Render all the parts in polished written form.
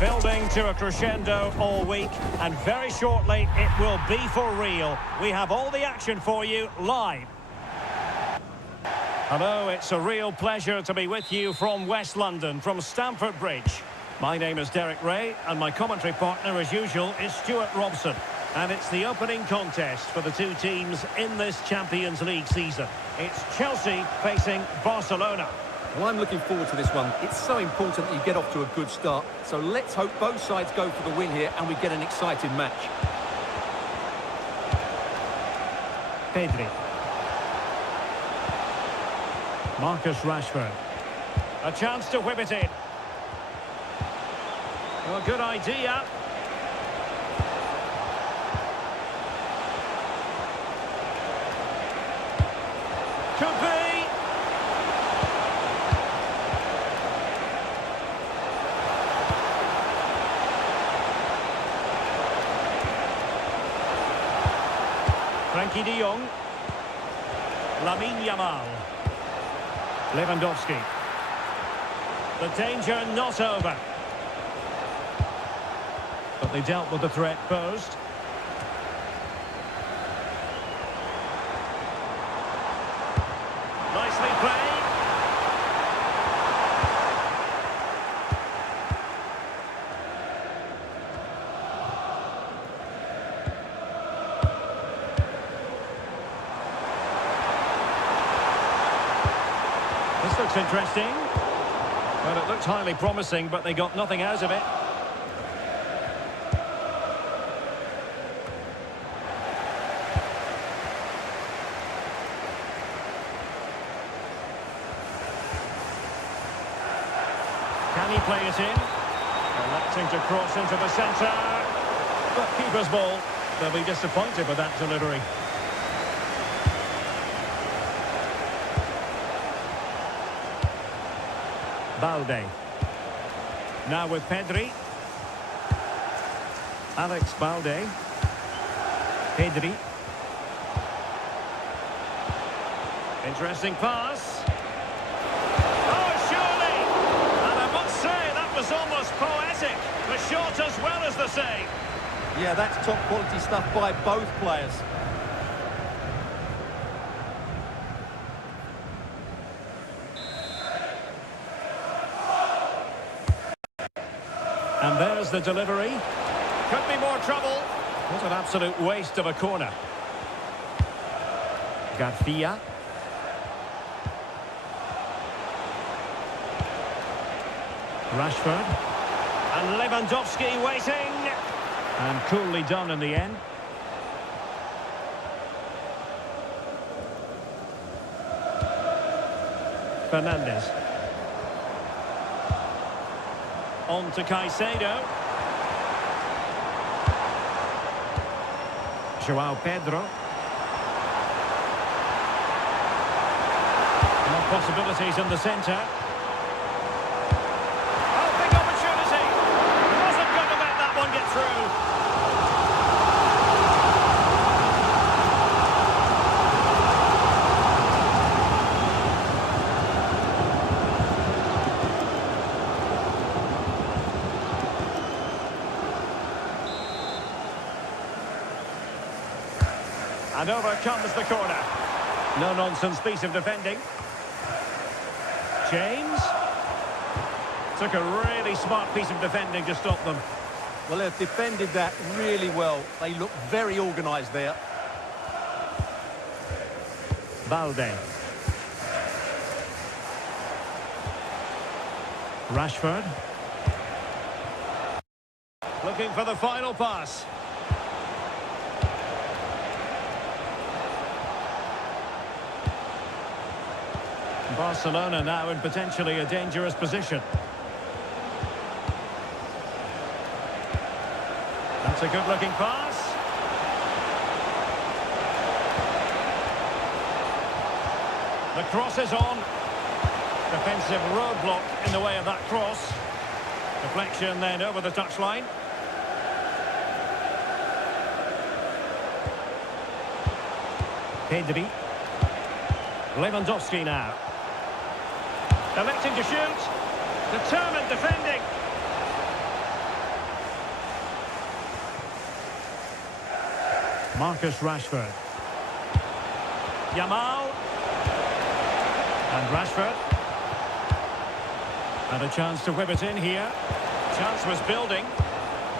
Building to a crescendo all week, and very shortly it will be for real. We have all the action for you live. Hello, it's a real pleasure to be with you from West London, from Stamford Bridge. My name is Derek Ray, and my commentary partner, as usual, is Stuart Robson. And it's the opening contest for the two teams in this Champions League season. It's Chelsea facing Barcelona. Well, I'm looking forward to this one. It's so important that you get off to a good start. So let's hope both sides go for the win here and we get an exciting match. Pedri. Marcus Rashford. A chance to whip it in. Well, good idea. Could be. Frankie de Jong. Lamine Yamal. Lewandowski. The danger not over. But they dealt with the threat posed. Nicely played. This looks interesting. Well, it looked highly promising, but they got nothing out of it. Can he play it in? Electing to cross into the centre. But keeper's ball. They'll be disappointed with that delivery. Balde. Now with Pedri. Alex Balde. Pedri. Interesting pass. Oh, surely! And I must say, that was almost poetic. The shot as well as the save. Yeah, that's top quality stuff by both players. And there's the delivery. Could be more trouble. What an absolute waste of a corner. Garcia. Rashford. And Lewandowski waiting. And coolly done in the end. Fernandes. On to Caicedo. Joao Pedro. More possibilities in the centre. Oh, big opportunity. Wasn't going to let that one get through. And over comes the corner. No-nonsense piece of defending. James. Took a really smart piece of defending to stop them. Well, they've defended that really well. They look very organised there. Balde. Rashford. Looking for the final pass. Barcelona now in potentially a dangerous position. That's a good-looking pass. The cross is on. Defensive roadblock in the way of that cross. Deflection then over the touchline. Pedri. Lewandowski now. Electing to shoot. Determined defending. Marcus Rashford. Yamal. And Rashford. And a chance to whip it in here. Chance was building.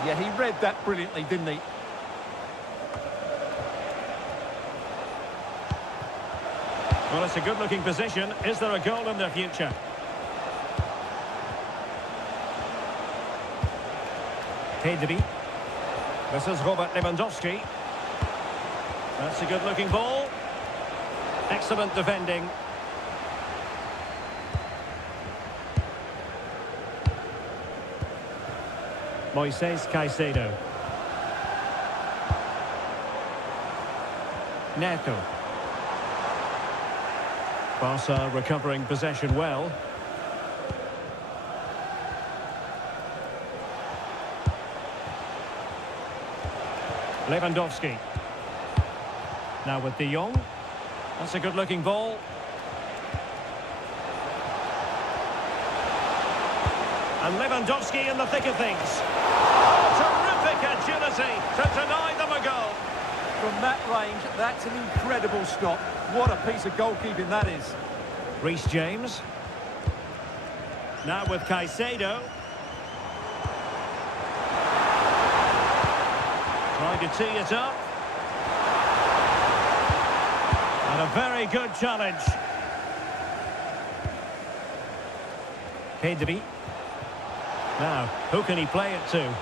Yeah, he read that brilliantly, didn't he? Well, it's a good-looking position. Is there a goal in their future? Pedri. This is Robert Lewandowski. That's a good-looking ball. Excellent defending. Moises Caicedo. Neto. Barca recovering possession well. Lewandowski. Now with De Jong. That's a good-looking ball. And Lewandowski in the thick of things. Oh, terrific agility to deny them a goal. From that range, that's an incredible stop. What a piece of goalkeeping that is. Reece James. Now with Caicedo. Trying to tee it up. And a very good challenge. Pedri. Now, who can he play it to?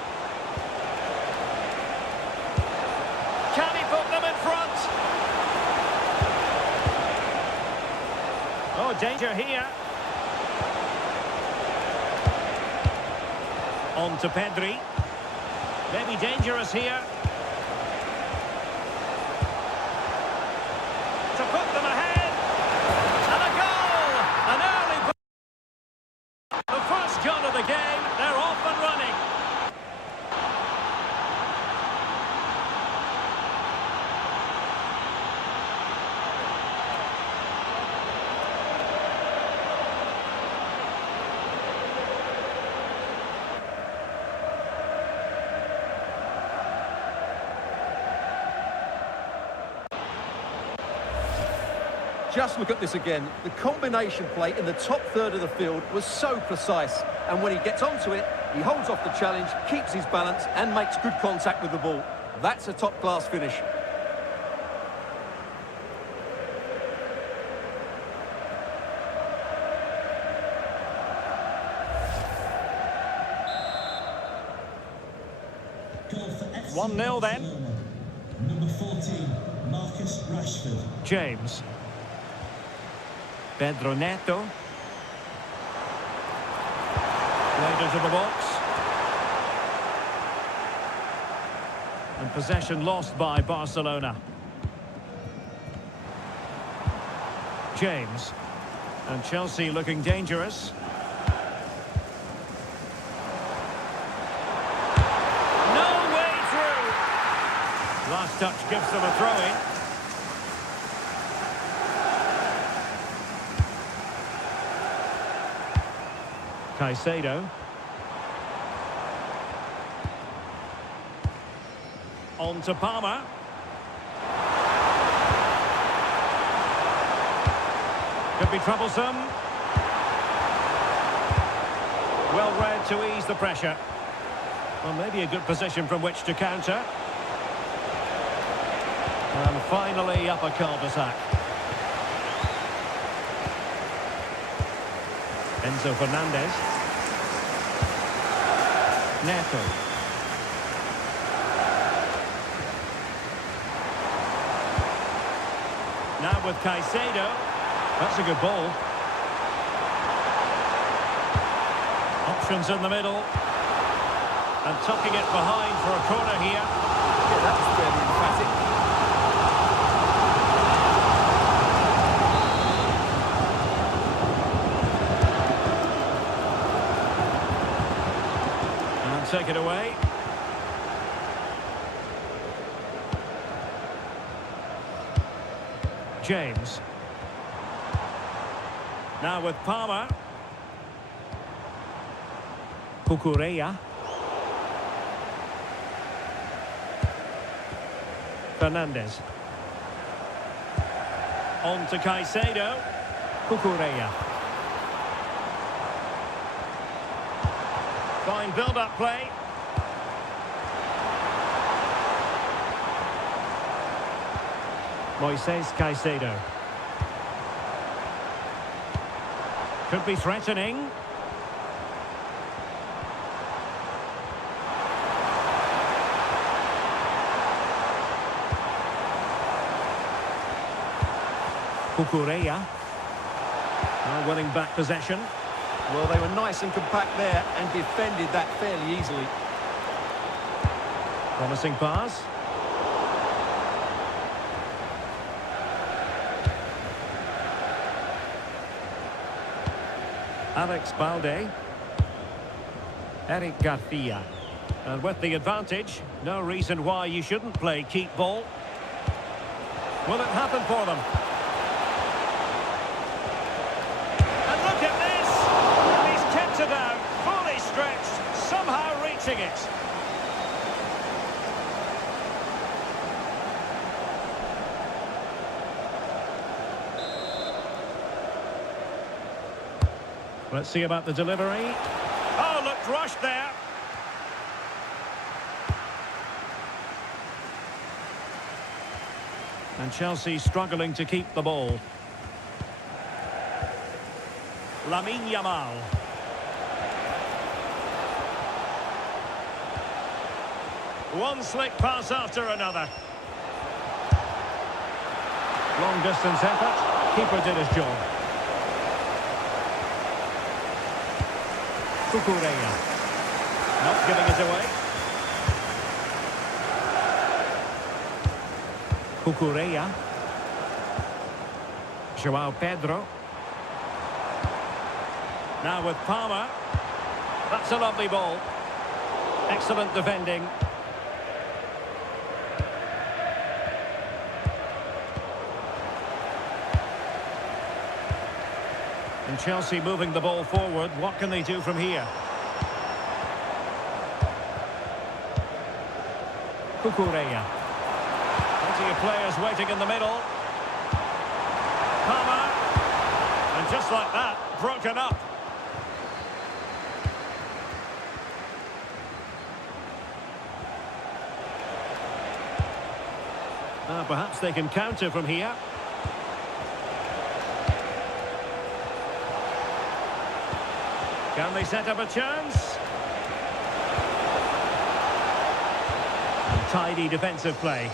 Can he put them in front? Oh, danger here. On to Pedri. Maybe dangerous here. To put them ahead. And a goal! An early goal. The first goal of the game. They're off and running. Just look at this again. The combination play in the top third of the field was so precise. And when he gets onto it, he holds off the challenge, keeps his balance, and makes good contact with the ball. That's a top-class finish. Goal for FC 1-0 then. Barcelona. Number 14, Marcus Rashford. James. Pedro Neto. Played into the box. And possession lost by Barcelona. James. And Chelsea looking dangerous. No way through. Last touch gives them a throw-in. Caicedo. On to Palmer. Could be troublesome. Well read to ease the pressure. Well, maybe a good position from which to counter. And finally up a cul-de-sac. Enzo Fernandez. Neto. Now with Caicedo. That's a good ball. Options in the middle. And tucking it behind for a corner here. Yeah, that's fairly emphatic. Take it away. James. Now with Palmer. Cucurella. Fernandez. On to Caicedo. Cucurella. Fine build-up play. Moises Caicedo. Could be threatening. Cucurella. Now winning back possession. Well, they were nice and compact there and defended that fairly easily. Promising pass. Alex Balde. Eric Garcia. And with the advantage, no reason why you shouldn't play keep ball. Will it happen for them? And look at this! And he's kept it out, fully stretched, somehow reaching it. Let's see about the delivery. Oh, looked rushed there. And Chelsea struggling to keep the ball. Lamine Yamal. One slick pass after another. Long distance effort. Keeper did his job. Cucurella. Not giving it away. Cucurella. Joao Pedro. Now with Palmer. That's a lovely ball. Excellent defending. And Chelsea moving the ball forward. What can they do from here? Cucurella. Plenty of players waiting in the middle. Palmer. And just like that, broken up. Perhaps they can counter from here. Can they set up a chance? Tidy defensive play.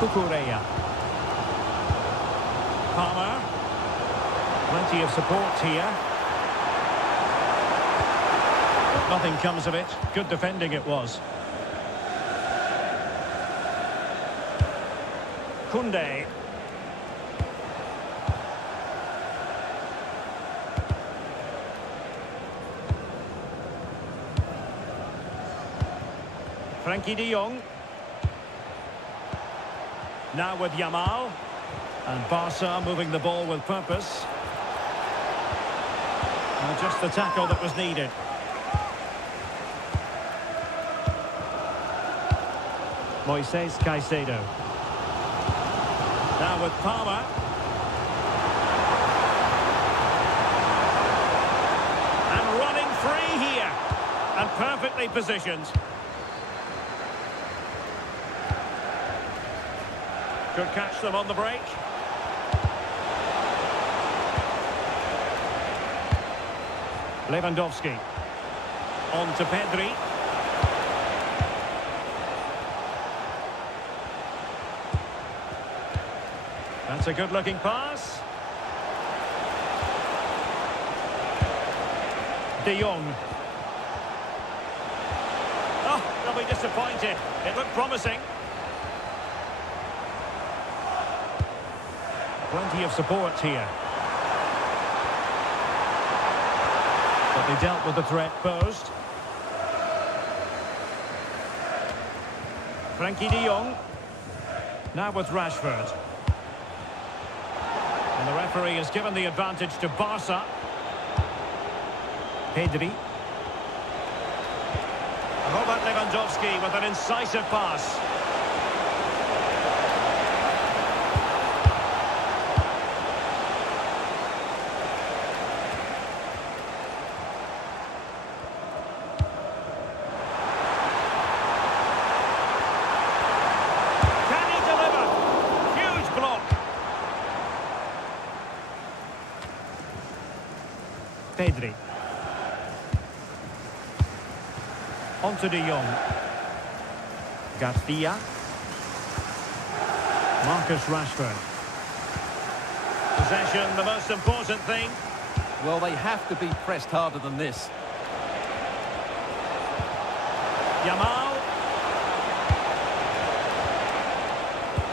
Cucurella. Palmer. Plenty of support here. But nothing comes of it. Good defending it was. Koundé. Frankie de Jong. Now with Yamal. And Barca moving the ball with purpose. And just the tackle that was needed. Moises Caicedo. Now with Palmer. And running free here. And perfectly positioned. Could catch them on the break. Lewandowski. On to Pedri. That's a good-looking pass. De Jong. Oh, they'll be disappointed. It looked promising. Plenty of support here. But they dealt with the threat posed. Frankie de Jong. Now with Rashford. And the referee has given the advantage to Barca. Pedri. Robert Lewandowski with an incisive pass. Can he deliver? Huge block. Pedri. On to De Jong. Garcia. Marcus Rashford. Possession, the most important thing. Well, they have to be pressed harder than this. Yamal.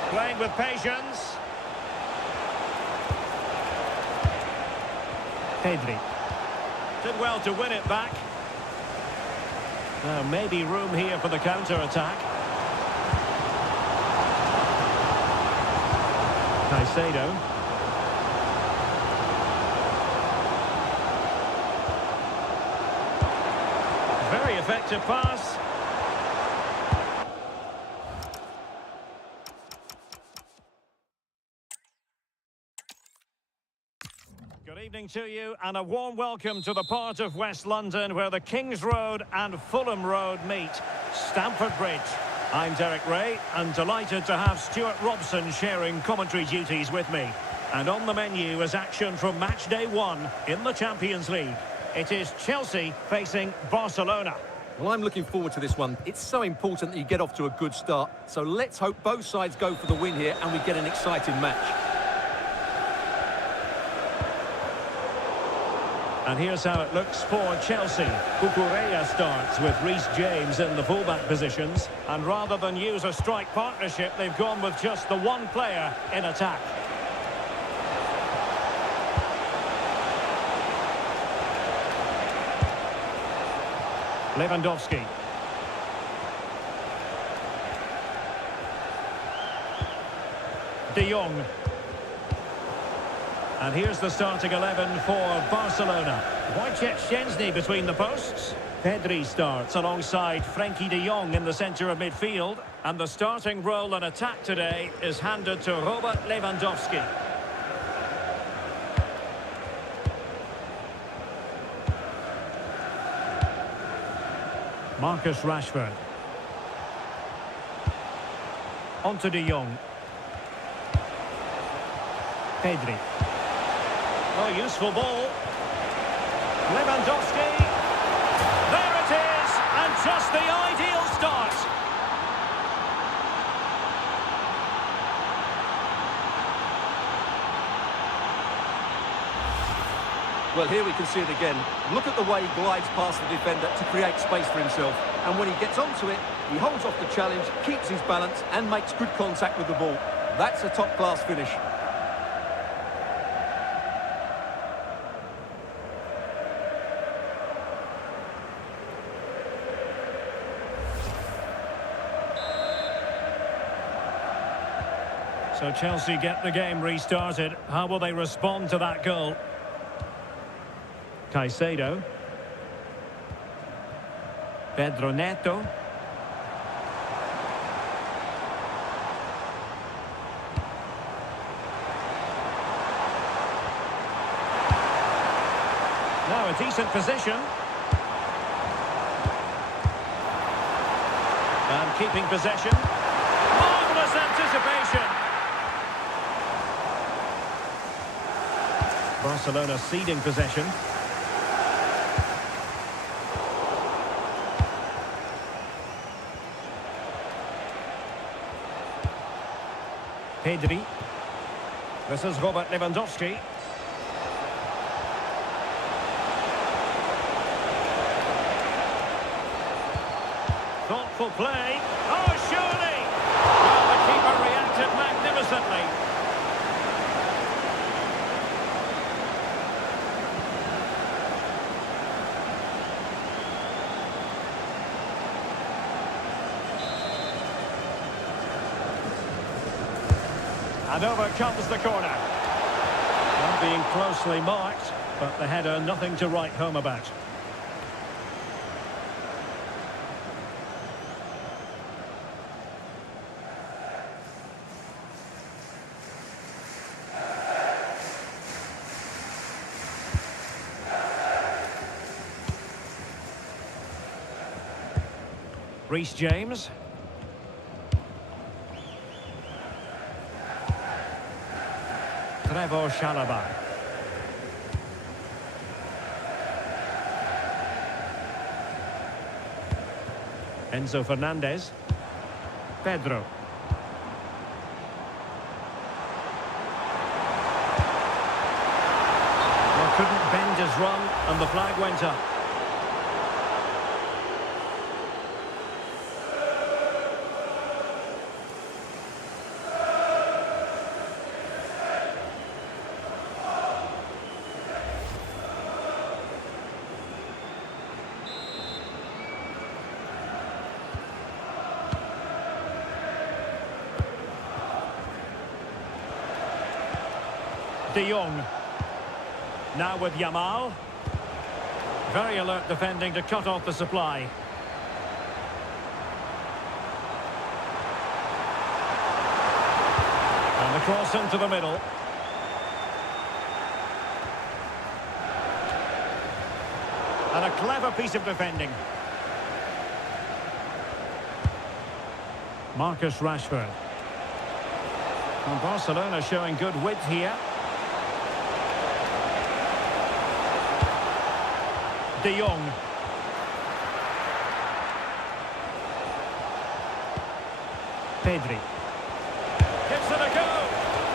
Playing with patience. Pedri. Did well to win it back. Now, maybe room here for the counter-attack. Caicedo. Very effective pass. Good evening to you and a warm welcome to the part of West London where the Kings Road and Fulham Road meet, Stamford Bridge. I'm Derek Ray and delighted to have Stuart Robson sharing commentary duties with me. And on the menu is action from match day 1 in the Champions League. It is Chelsea facing Barcelona. Well, I'm looking forward to this one. It's so important that you get off to a good start. So let's hope both sides go for the win here and we get an exciting match. And here's how it looks for Chelsea. Cucurella starts with Reece James in the fullback positions. And rather than use a strike partnership, they've gone with just the one player in attack. Lewandowski. De Jong. And here's the starting 11 for Barcelona. Wojciech Szczęsny between the posts. Pedri starts alongside Frenkie de Jong in the centre of midfield. And the starting role in attack today is handed to Robert Lewandowski. Marcus Rashford. On to de Jong. Pedri. Oh, useful ball. Lewandowski. There it is, and just the ideal start. Well, here we can see it again. Look at the way he glides past the defender to create space for himself. And when he gets onto it, he holds off the challenge, keeps his balance, and makes good contact with the ball. That's a top-class finish. So Chelsea get the game restarted. How will they respond to that goal? Caicedo. Pedro Neto. Now a decent position. And keeping possession. Marvellous anticipation. Barcelona ceding possession. Pedri. This is Robert Lewandowski. Thoughtful play. Oh, surely! Well, the keeper reacted magnificently. And over comes the corner. Well, being closely marked, but the header nothing to write home about. Reece James. Trevor Chalobah. Enzo Fernandez. Pedro. Well, couldn't bend his run and the flag went up. De Jong. Now with Yamal. Very alert defending to cut off the supply. And the cross into the middle. And a clever piece of defending. Marcus Rashford. And Barcelona showing good width here. De Jong. Pedri. Gives it a go.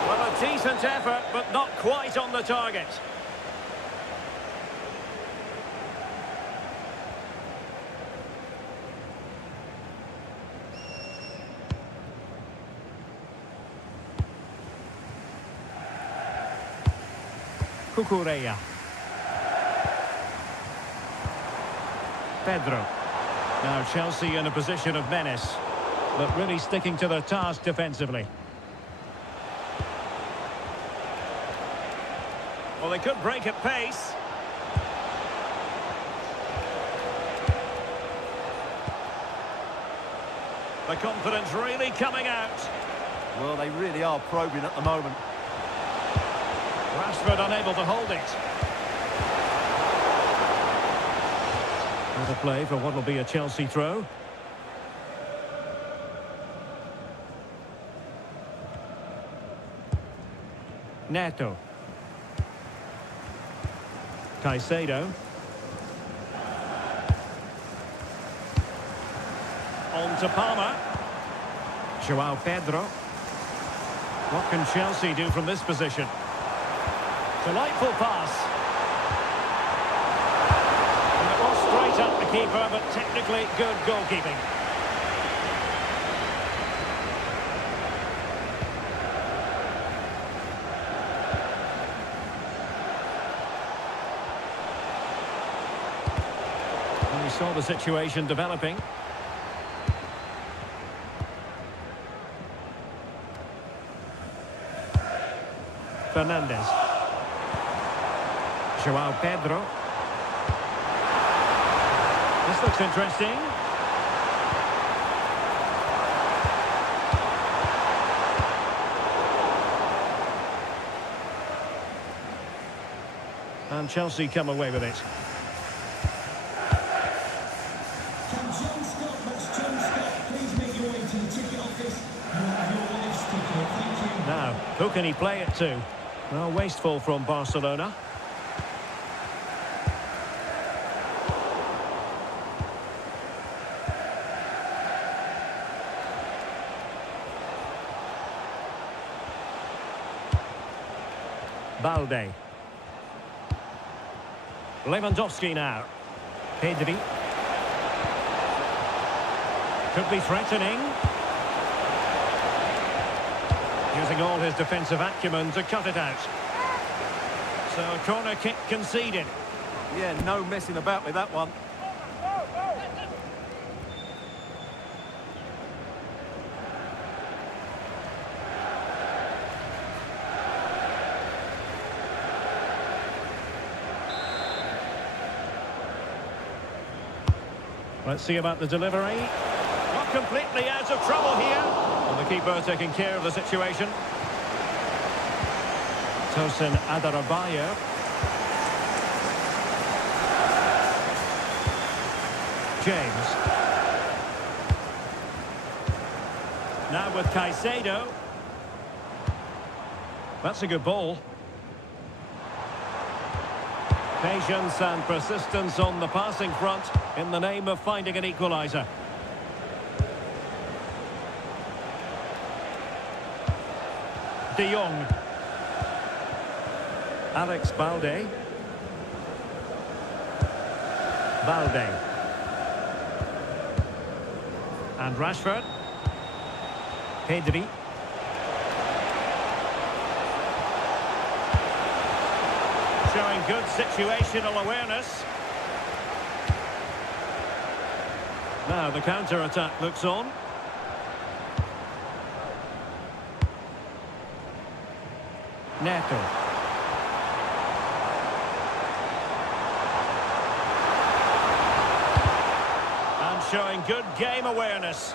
Well, a decent effort, but not quite on the target. Cucurella. Pedro. Now Chelsea in a position of menace, but really sticking to their task defensively. Well, they could break at pace. The confidence really coming out. Well, they really are probing at the moment. Rashford unable to hold it. The play for what will be a Chelsea throw. Neto. Caicedo. On to Palmer. Joao Pedro. What can Chelsea do from this position? Delightful pass. Straight up the keeper, but technically good goalkeeping. And we saw the situation developing. Fernandez. Joao Pedro. This looks interesting. And Chelsea come away with it. Can John Scott, that's John Scott, please make your way to the ticket office. You have your wife's ticket, thank you. Now, who can he play it to? Well, wasteful from Barcelona. Balde. Lewandowski now. Pedri. Could be threatening. Using all his defensive acumen to cut it out. So a corner kick conceded. Yeah, no messing about with that one. Let's see about the delivery. Not completely out of trouble here. And the keeper taking care of the situation. Tosin Adarabioyo. James. Now with Caicedo. That's a good ball. Patience and persistence on the passing front in the name of finding an equaliser. De Jong. Alex Balde. Balde. And Rashford. Pedri. Showing good situational awareness. Now the counter-attack looks on. Neto. And showing good game awareness.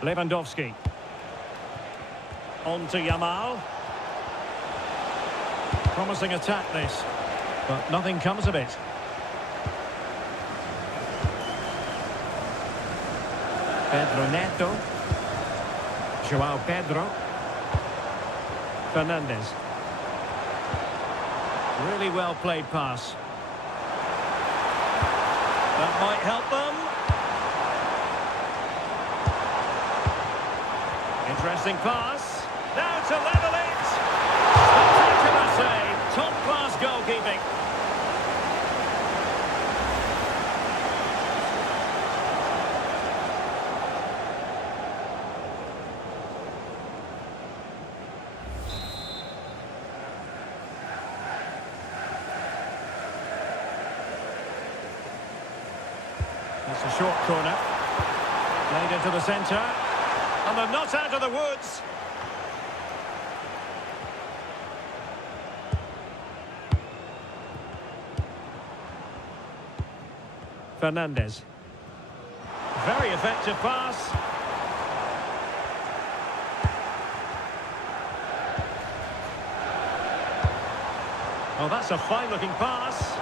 Lewandowski. On to Yamal. Promising attack this, but nothing comes of it. Pedro Neto. Joao Pedro. Fernandes. Really well played pass. That might help them. Interesting pass. Now to level it. Spectacular save. Top-class goalkeeping. It's a short corner. Played into the centre. And they're not out of the woods. Fernandes. Very effective pass. Oh, that's a fine-looking pass.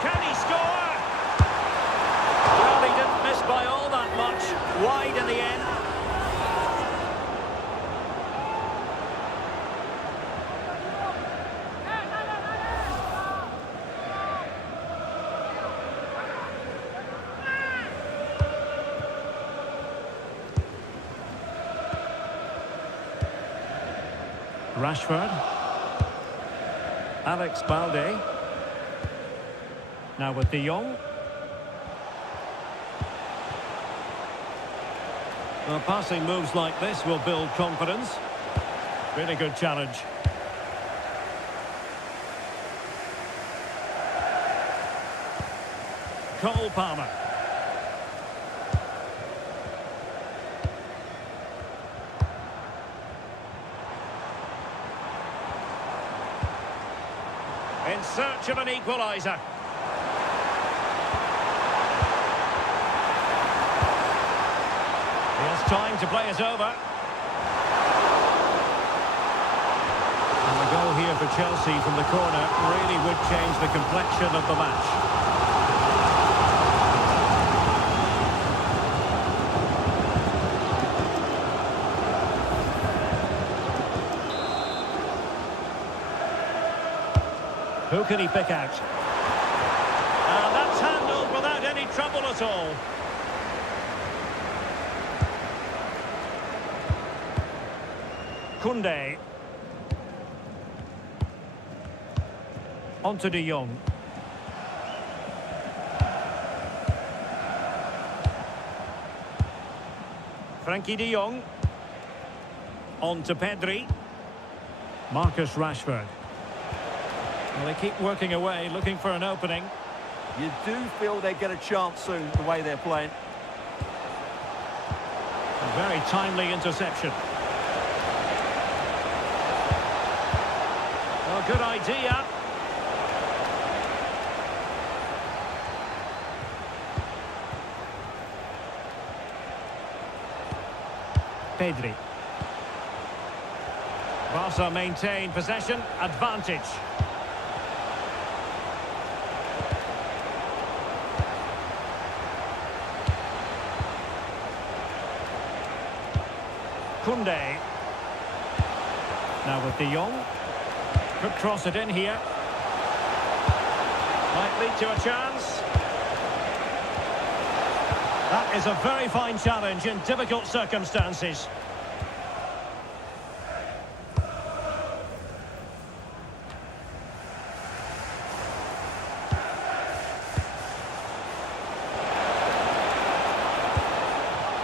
Can he score? Well, he didn't miss by all that much. Wide in the end. Rashford. Alex Balde. Now with De Jong. Well, passing moves like this will build confidence. Really good challenge. Cole Palmer. In search of an equaliser. He has time to play it over. And the goal here for Chelsea from the corner really would change the complexion of the match. Who can he pick out? And that's handled without any trouble at all. Koundé. On to De Jong. Frankie De Jong. On to Pedri. Marcus Rashford. Well, they keep working away, looking for an opening. You do feel they get a chance soon, the way they're playing. A very timely interception. Well, good idea. Pedri. Barca maintain possession, advantage. Koundé. Now with De Jong. Could cross it in here. Might lead to a chance. That is a very fine challenge in difficult circumstances.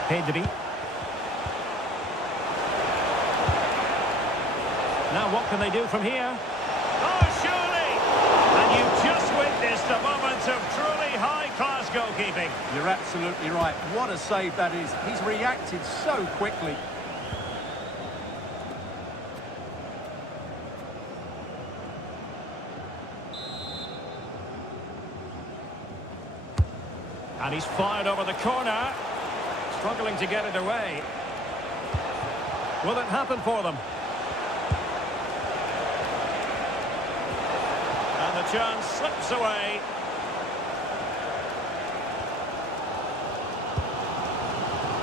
Pedri. Now what can they do from here? Oh, surely! And you've just witnessed a moment of truly high-class goalkeeping. You're absolutely right. What a save that is. He's reacted so quickly. And he's fired over the corner. Struggling to get it away. Will it happen for them? And the chance slips away.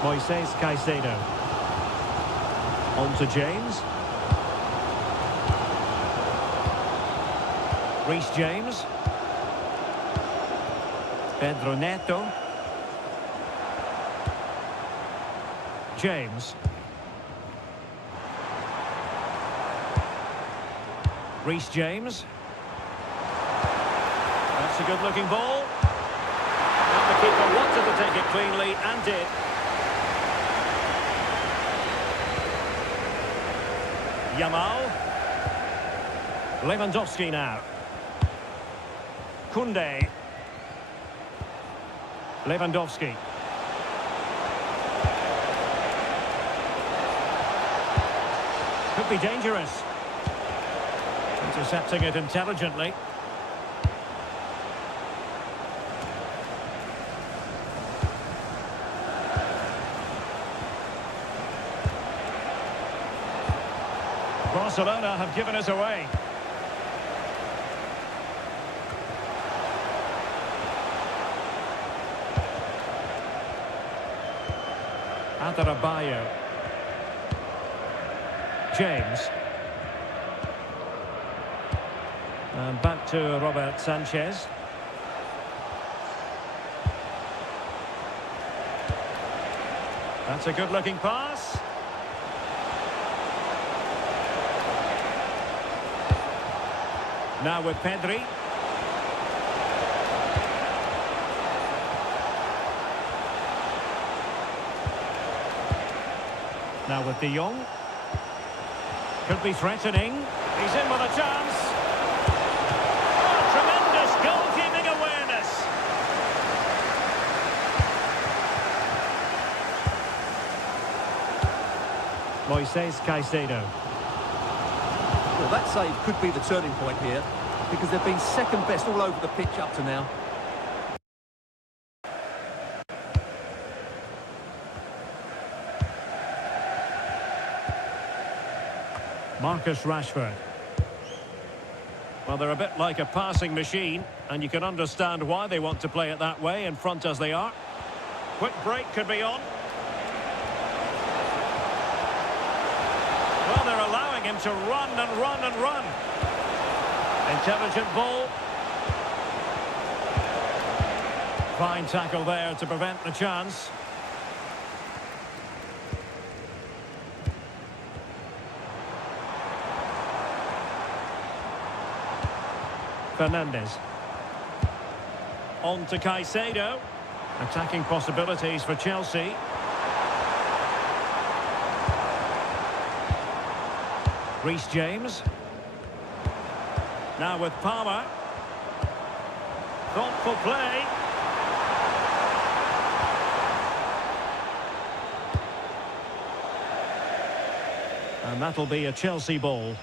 Moises Caicedo. On to James. Reece James. Pedro Neto. James. Reece James. That's a good-looking ball. And the keeper wanted to take it cleanly and did. Yamal. Lewandowski now. Koundé. Lewandowski. Could be dangerous. Intercepting it intelligently. Barcelona have given us away. Adarabioyo. James. And back to Robert Sanchez. That's a good-looking pass. Now with Pedri. Now with De Jong. Could be threatening. He's in with a chance. Oh, tremendous goalkeeping awareness. Moises Caicedo. Well, that save could be the turning point here, because they've been second best all over the pitch up to now. Marcus Rashford. Well, they're a bit like a passing machine, and you can understand why they want to play it that way, in front as they are. Quick break could be on. Well, they're allowing him to run and run and run. Intelligent ball. Fine tackle there to prevent the chance. Fernandes. On to Caicedo. Attacking possibilities for Chelsea. Reece James. Now with Palmer. Thoughtful play. And that'll be a Chelsea ball.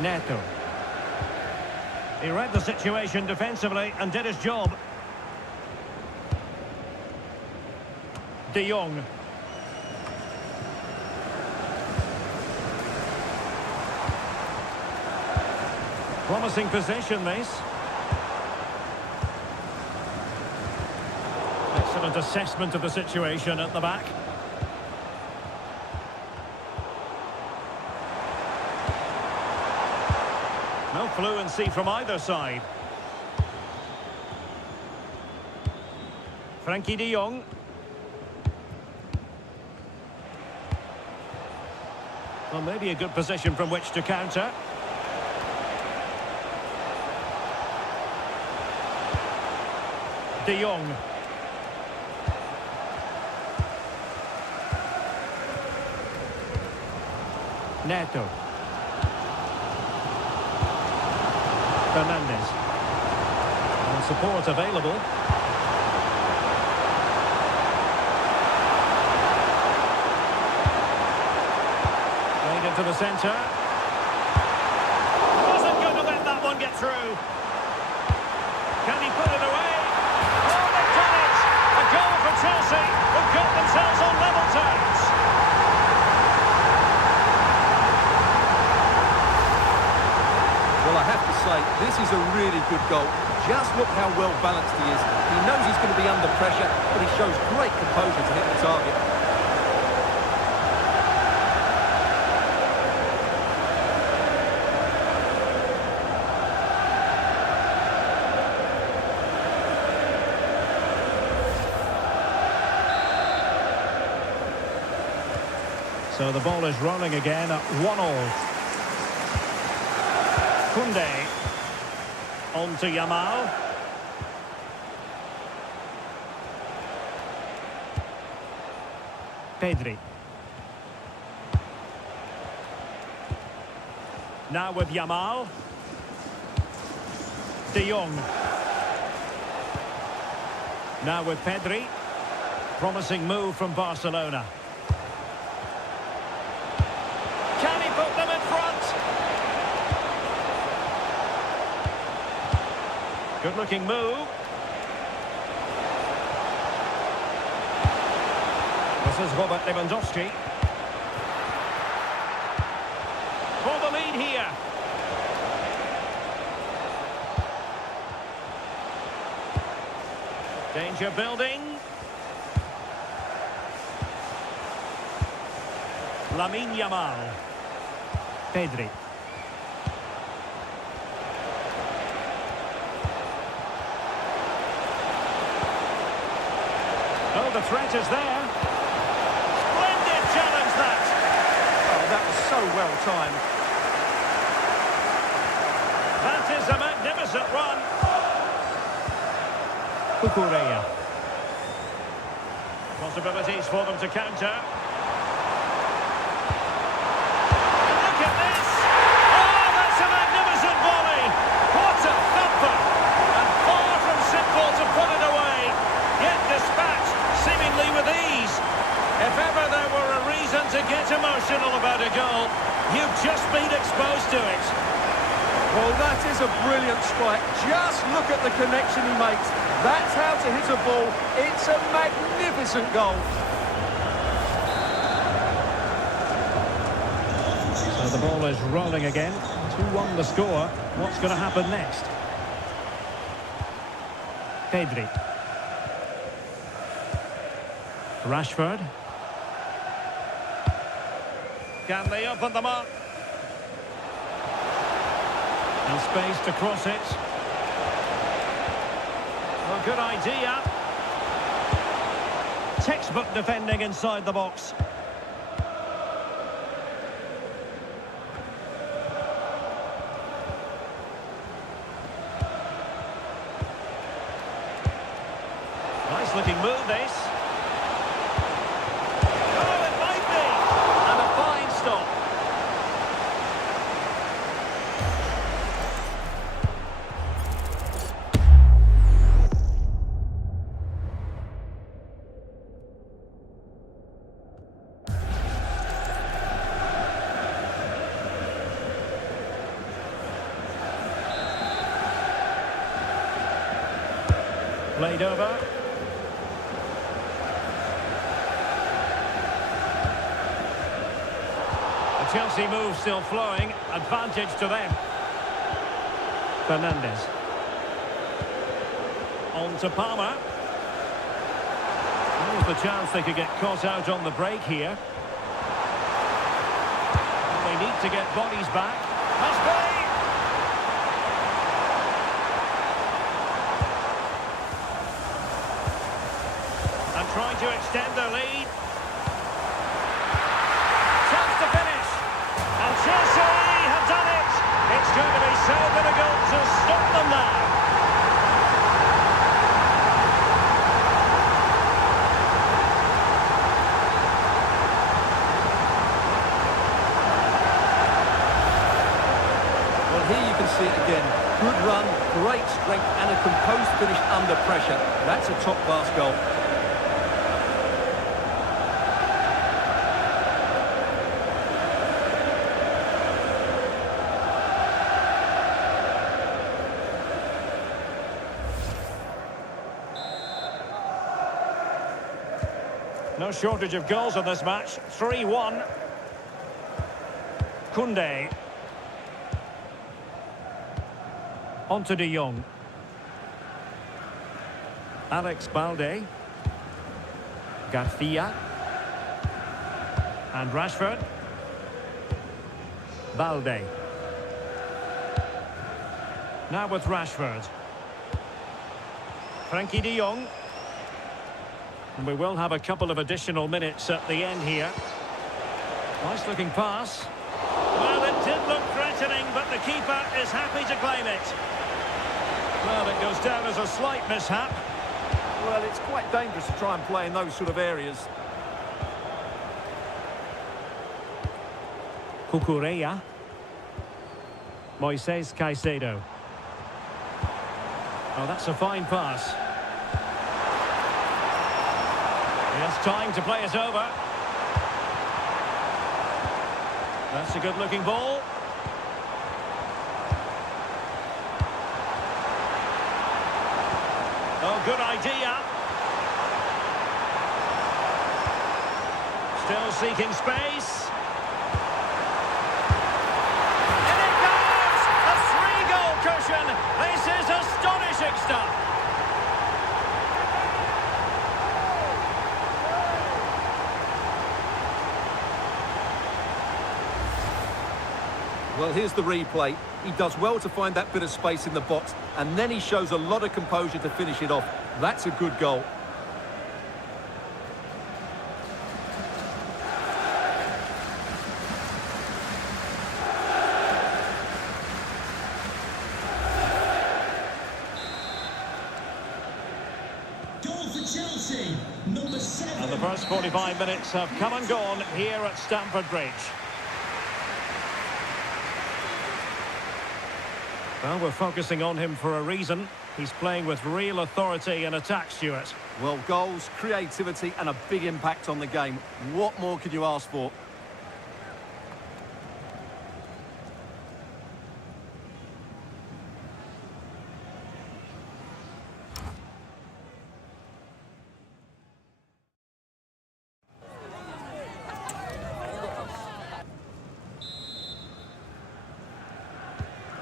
Neto. He read the situation defensively and did his job. De Jong. Promising position, this. Excellent assessment of the situation at the back. No fluency from either side. Frankie de Jong. Well, maybe a good position from which to counter. De Jong. Neto. Fernandez. And support available. Played into the centre. Wasn't going to let that one get through. Can he put it away? Oh, they've done it! A goal for Chelsea, who've got themselves on level terms. Well, I have to say, this is a really good goal. Just look how well balanced he is. He knows he's going to be under pressure, but he shows great composure to hit the target. So the ball is rolling again at 1-1. Koundé. On to Yamal. Pedri. Now with Yamal. De Jong. Now with Pedri. Promising move from Barcelona. Can he put them in front? Good-looking move. This is Robert Lewandowski. For the lead here. Danger building. Lamine Yamal. Pedri. Oh, the threat is there. Splendid challenge, that. Oh, that was so well timed. That is a magnificent run. Cucurella. Possibilities for them to counter. Look at this. Oh, that's a magnificent volley. What a thumper. And far from simple to put it away. Yet dispatched seemingly with ease. If ever there were a reason to get emotional about a goal, you've just been exposed to it. Well, that is a brilliant strike. Just look at the connection he makes. That's how to hit a ball. It's a magnificent goal. So the ball is rolling again. 2-1 the score. What's going to happen next? Pedri. Rashford. Can they open them up? And space to cross it. Well, good idea. Textbook defending inside the box. Nice looking move, this. Oh, it might be. And a fine stop. Played over. The Chelsea move still flowing. Advantage to them. Fernandez. On to Palmer. There's the chance they could get caught out on the break here. They need to get bodies back. Must be! And trying to extend their lead. Chance to finish. And Chelsea have done it. It's going to be so difficult to stop them now. Well, here you can see it again. Good run, great strength, and a composed finish under pressure. That's a top-class goal. No shortage of goals in this match. 3-1. Koundé. On to De Jong. Alex Balde. Garcia. And Rashford. Balde. Now with Rashford. Frankie De Jong. And we will have a couple of additional minutes at the end here. Nice looking pass. Well, it did look threatening, but the keeper is happy to claim it. Well, it goes down as a slight mishap. Well, it's quite dangerous to try and play in those sort of areas. Cucurella. Moises Caicedo. Oh, that's a fine pass. Yes, time to play it over. That's a good-looking ball. Oh, good idea. Still seeking space. And it goes! A three-goal cushion. This is astonishing stuff. Well, here's the replay. He does well to find that bit of space in the box, and then he shows a lot of composure to finish it off. That's a good goal. Goal for Chelsea, number 7. And the first 45 minutes have come and gone here at Stamford Bridge. Well, we're focusing on him for a reason. He's playing with real authority in attack, Stuart. Well, goals, creativity, and a big impact on the game. What more can you ask for?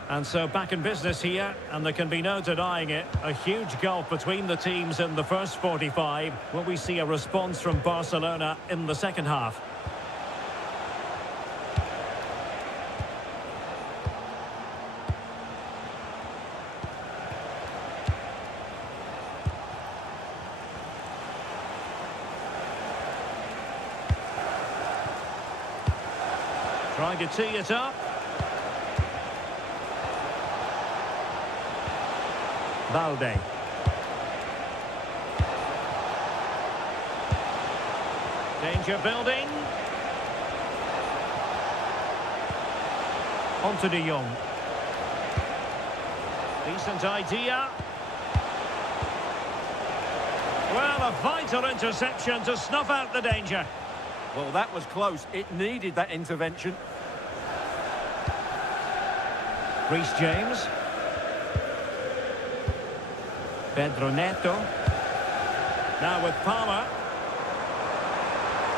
And so back in business here, and there can be no denying it. A huge gulf between the teams in the first 45. Will we see a response from Barcelona in the second half? Trying to tee it up. Balde. Danger building. On to De Jong. Decent idea. Well, a vital interception to snuff out the danger. Well, that was close. It needed that intervention. Reece James. Pedro Neto. Now with Palmer.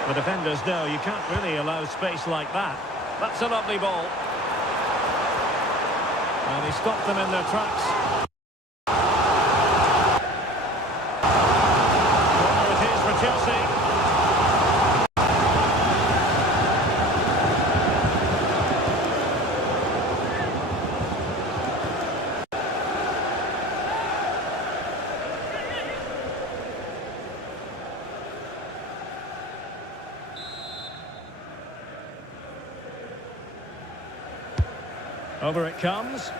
The defenders know you can't really allow space like that. That's a lovely ball. And he stopped them in their tracks. Corner it is for Chelsea. Over it comes.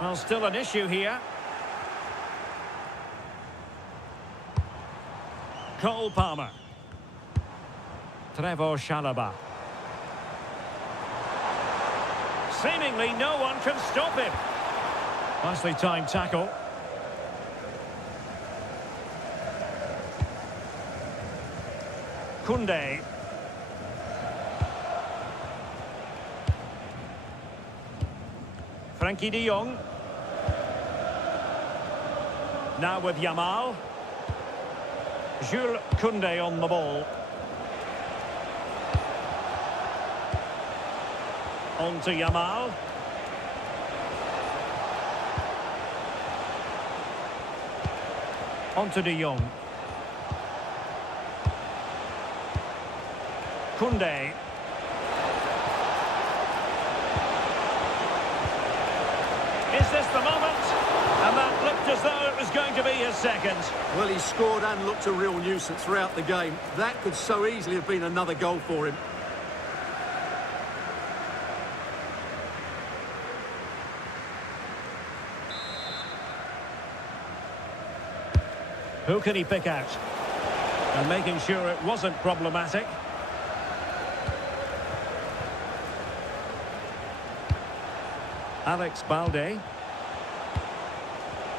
Well, still an issue here. Cole Palmer. Trevor Chalobah. Seemingly no one can stop him. Nicely timed tackle. Koundé. Frankie de Jong. Now with Yamal. Jules Koundé on the ball. On to Yamal. On to de Jong. Koundé. Is this the moment? And that looked as though it was going to be his second. Well, he scored and looked a real nuisance throughout the game. That could so easily have been another goal for him. Who can he pick out? And making sure it wasn't problematic. Alex Balde.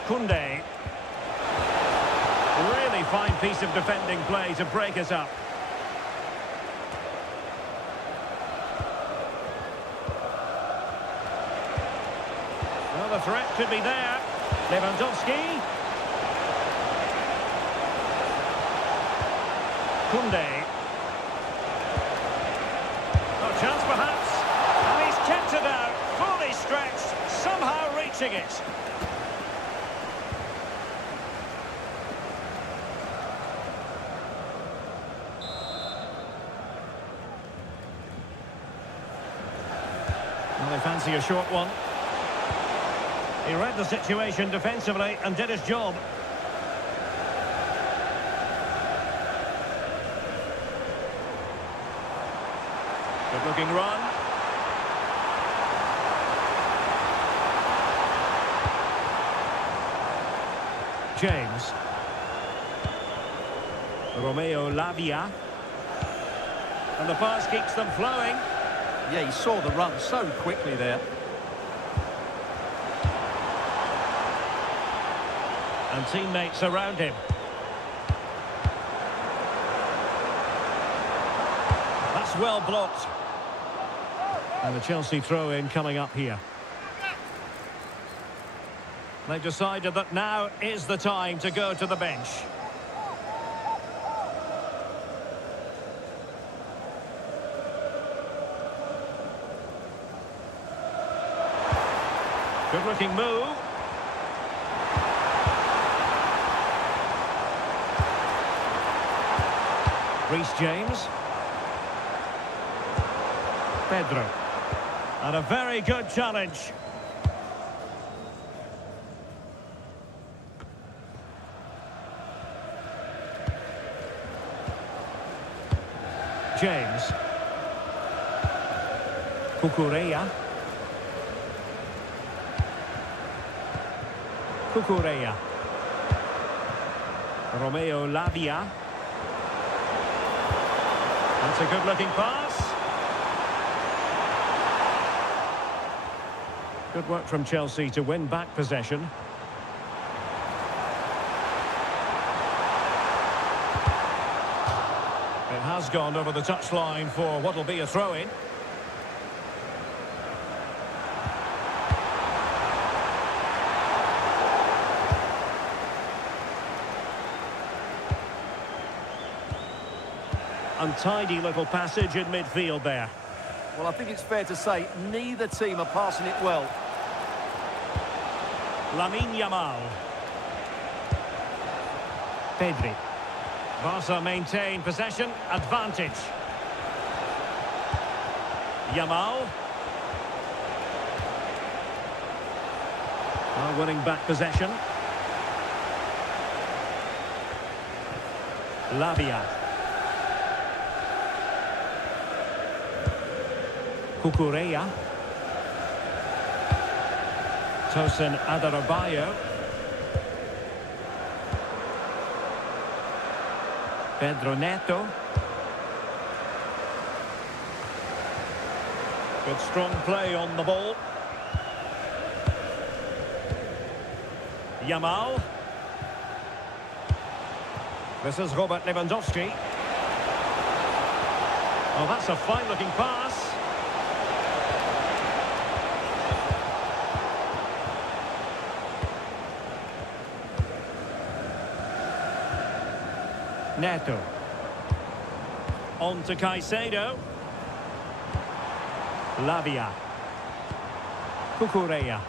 Koundé. Really fine piece of defending play to break us up. Well, the threat could be there. Lewandowski. Koundé. A chance perhaps. And he's kept it out. Fully stretched. Somehow reaching it. Well, they fancy a short one. He read the situation defensively and did his job. Good looking run. James. Romeo Lavia. And the pass keeps them flowing. Yeah, he saw the run so quickly there. And teammates around him. That's well blocked. And the Chelsea throw-in coming up here. They've decided that now is the time to go to the bench. Good-looking move. Reece James. Pedro. And a very good challenge. James. Cucurella. Cucurella. Romeo Lavia. That's a good-looking pass. Good work from Chelsea to win back possession. It has gone over the touchline for what will be a throw-in. Untidy little passage in midfield there. Well, I think it's fair to say neither team are passing it well. Lamine Yamal. Pedri. Barca maintain possession, advantage. Yamal. Winning back possession. Lavia. Cucurella. Tosin Adarabioyo. Pedro Neto. Good strong play on the ball. Yamal. This is Robert Lewandowski. Oh, that's a fine-looking pass. Neto. On to Caicedo. Lavia. Cucurella.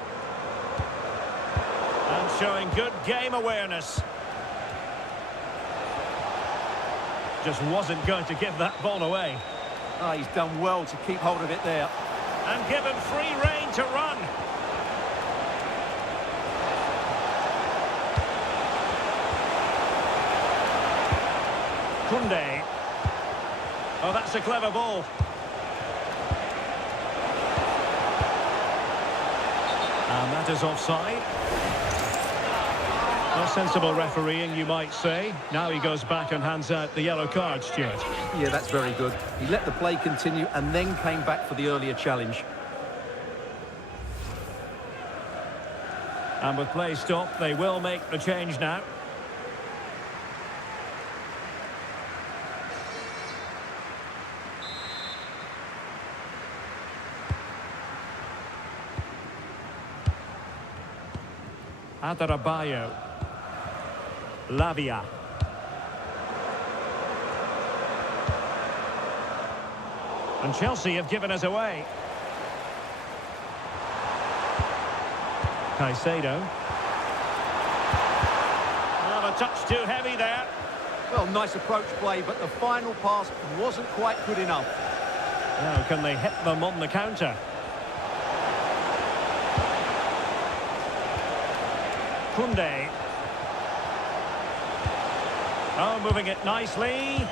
And showing good game awareness. Just wasn't going to give that ball away. Ah, he's done well to keep hold of it there. And given free rein to run. Kunde. Oh, that's a clever ball. And that is offside. Well, sensible refereeing, you might say. Now he goes back and hands out the yellow card, Stuart. Yeah, that's very good. He let the play continue and then came back for the earlier challenge. And with play stopped, they will make the change now. Adarabioyo. Lavia. And Chelsea have given us away. Caicedo. Oh, a touch too heavy there. Well, nice approach play, but the final pass wasn't quite good enough. Now, can they hit them on the counter? Kunde. Oh, moving it nicely.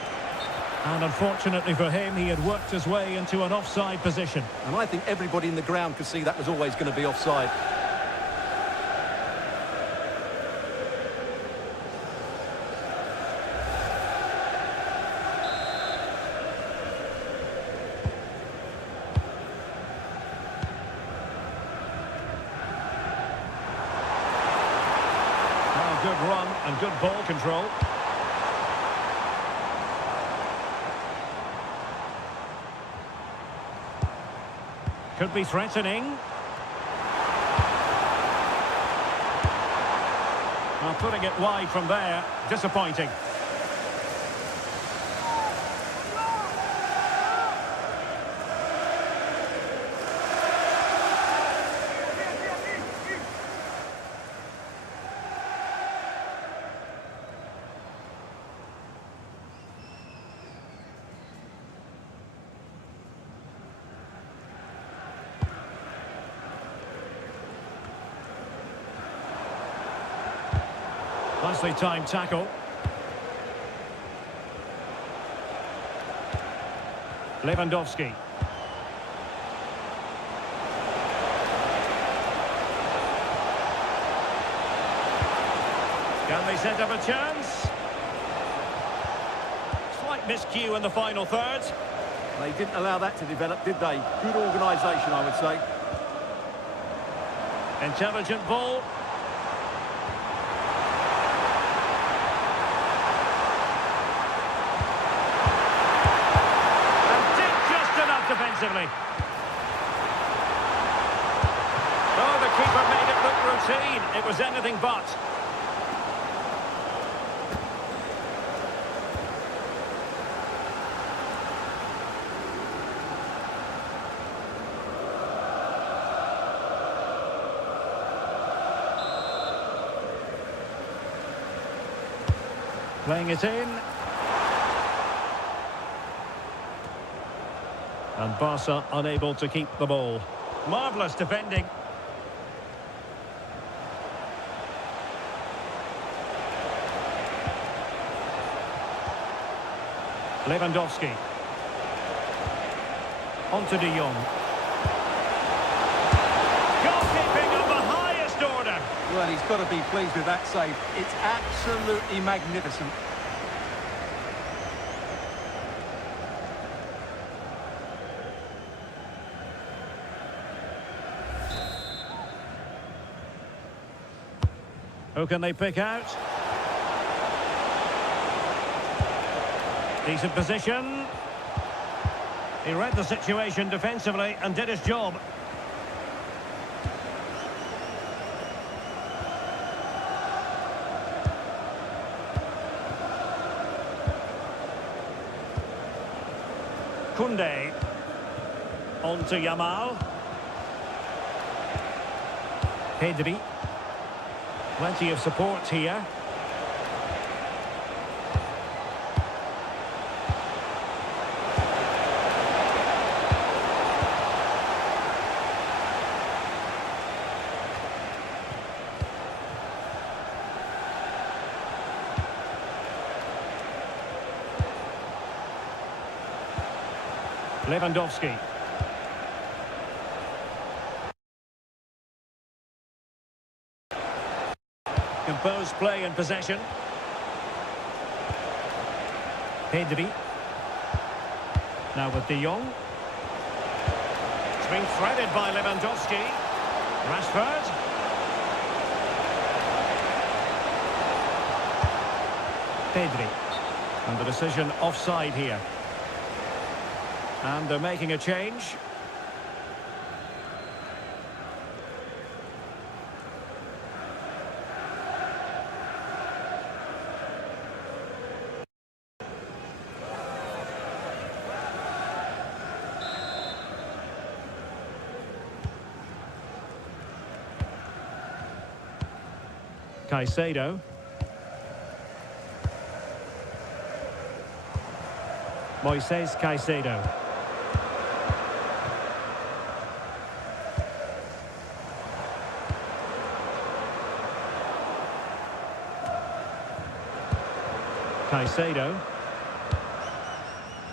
And unfortunately for him, he had worked his way into an offside position. And I think everybody in the ground could see that was always going to be offside. Oh, good run and good ball control. Could be threatening. Well, putting it wide from there, disappointing. Nicely timed tackle. Lewandowski. Can they set up a chance? Slight miscue in the final third. They didn't allow that to develop, did they? Good organisation, I would say. Intelligent ball. Defensively. Oh, the keeper made it look routine. It was anything but. Playing it in. And Barca unable to keep the ball. Marvellous defending. Lewandowski. On to De Jong. Goalkeeping of the highest order. Well, he's got to be pleased with that save. It's absolutely magnificent. Who can they pick out? Decent position. He read the situation defensively and did his job. Koundé. On to Yamal. Pedri. Plenty of support here. Lewandowski. Composed play and possession. Pedri. Now with De Jong. It's been threaded by Lewandowski. Rashford. Pedri. And the decision offside here. And they're making a change. Caicedo. Moises Caicedo. Caicedo.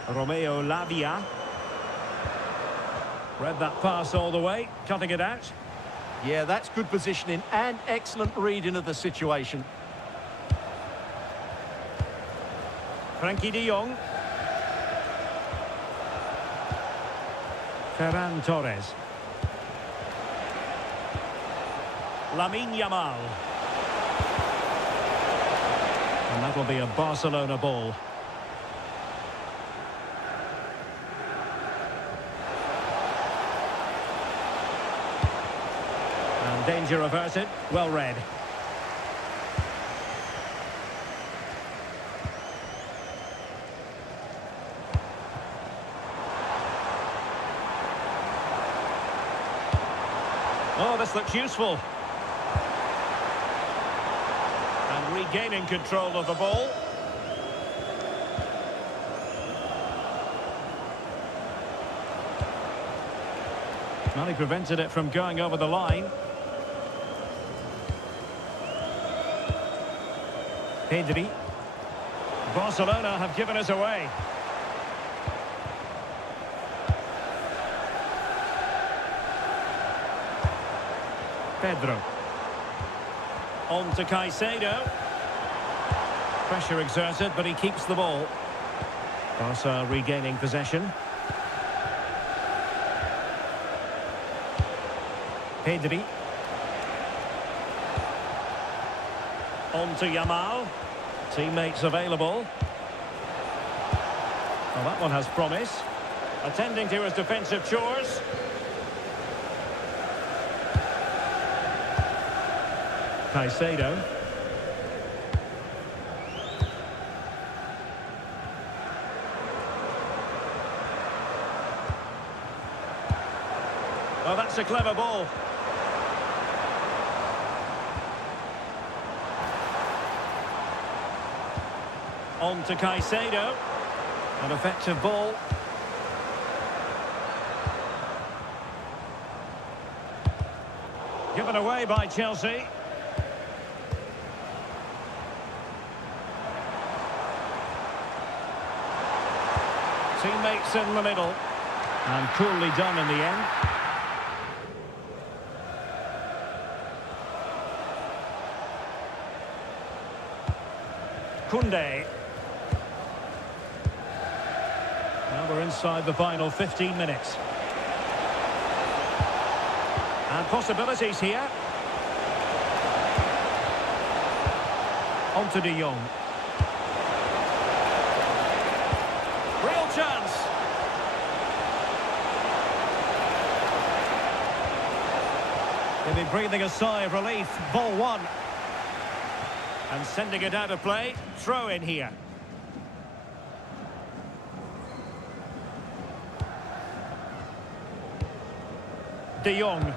Romeo Lavia. Read that pass all the way, cutting it out. Yeah, that's good positioning and excellent reading of the situation. Frankie de Jong. Ferran Torres. Lamine Yamal. And that will be a Barcelona ball. And danger averted. Well read. Oh, this looks useful. And regaining control of the ball. Well, he prevented it from going over the line. Pedri. Barcelona have given us away. Pedro. On to Caicedo. Pressure exerted, but he keeps the ball. Barca regaining possession. Pedri. On to Yamal. Teammates available. Well, that one has promise. Attending to his defensive chores. Caicedo. Oh, that's a clever ball. On to Caicedo. An effective ball. Given away by Chelsea. Teammates in the middle. And coolly done in the end. Koundé. Now we're inside the final 15 minutes. And possibilities here. On to De Jong. Real chance. They'll be breathing a sigh of relief. Ball one. And sending it out of play. Throw in here. De Jong.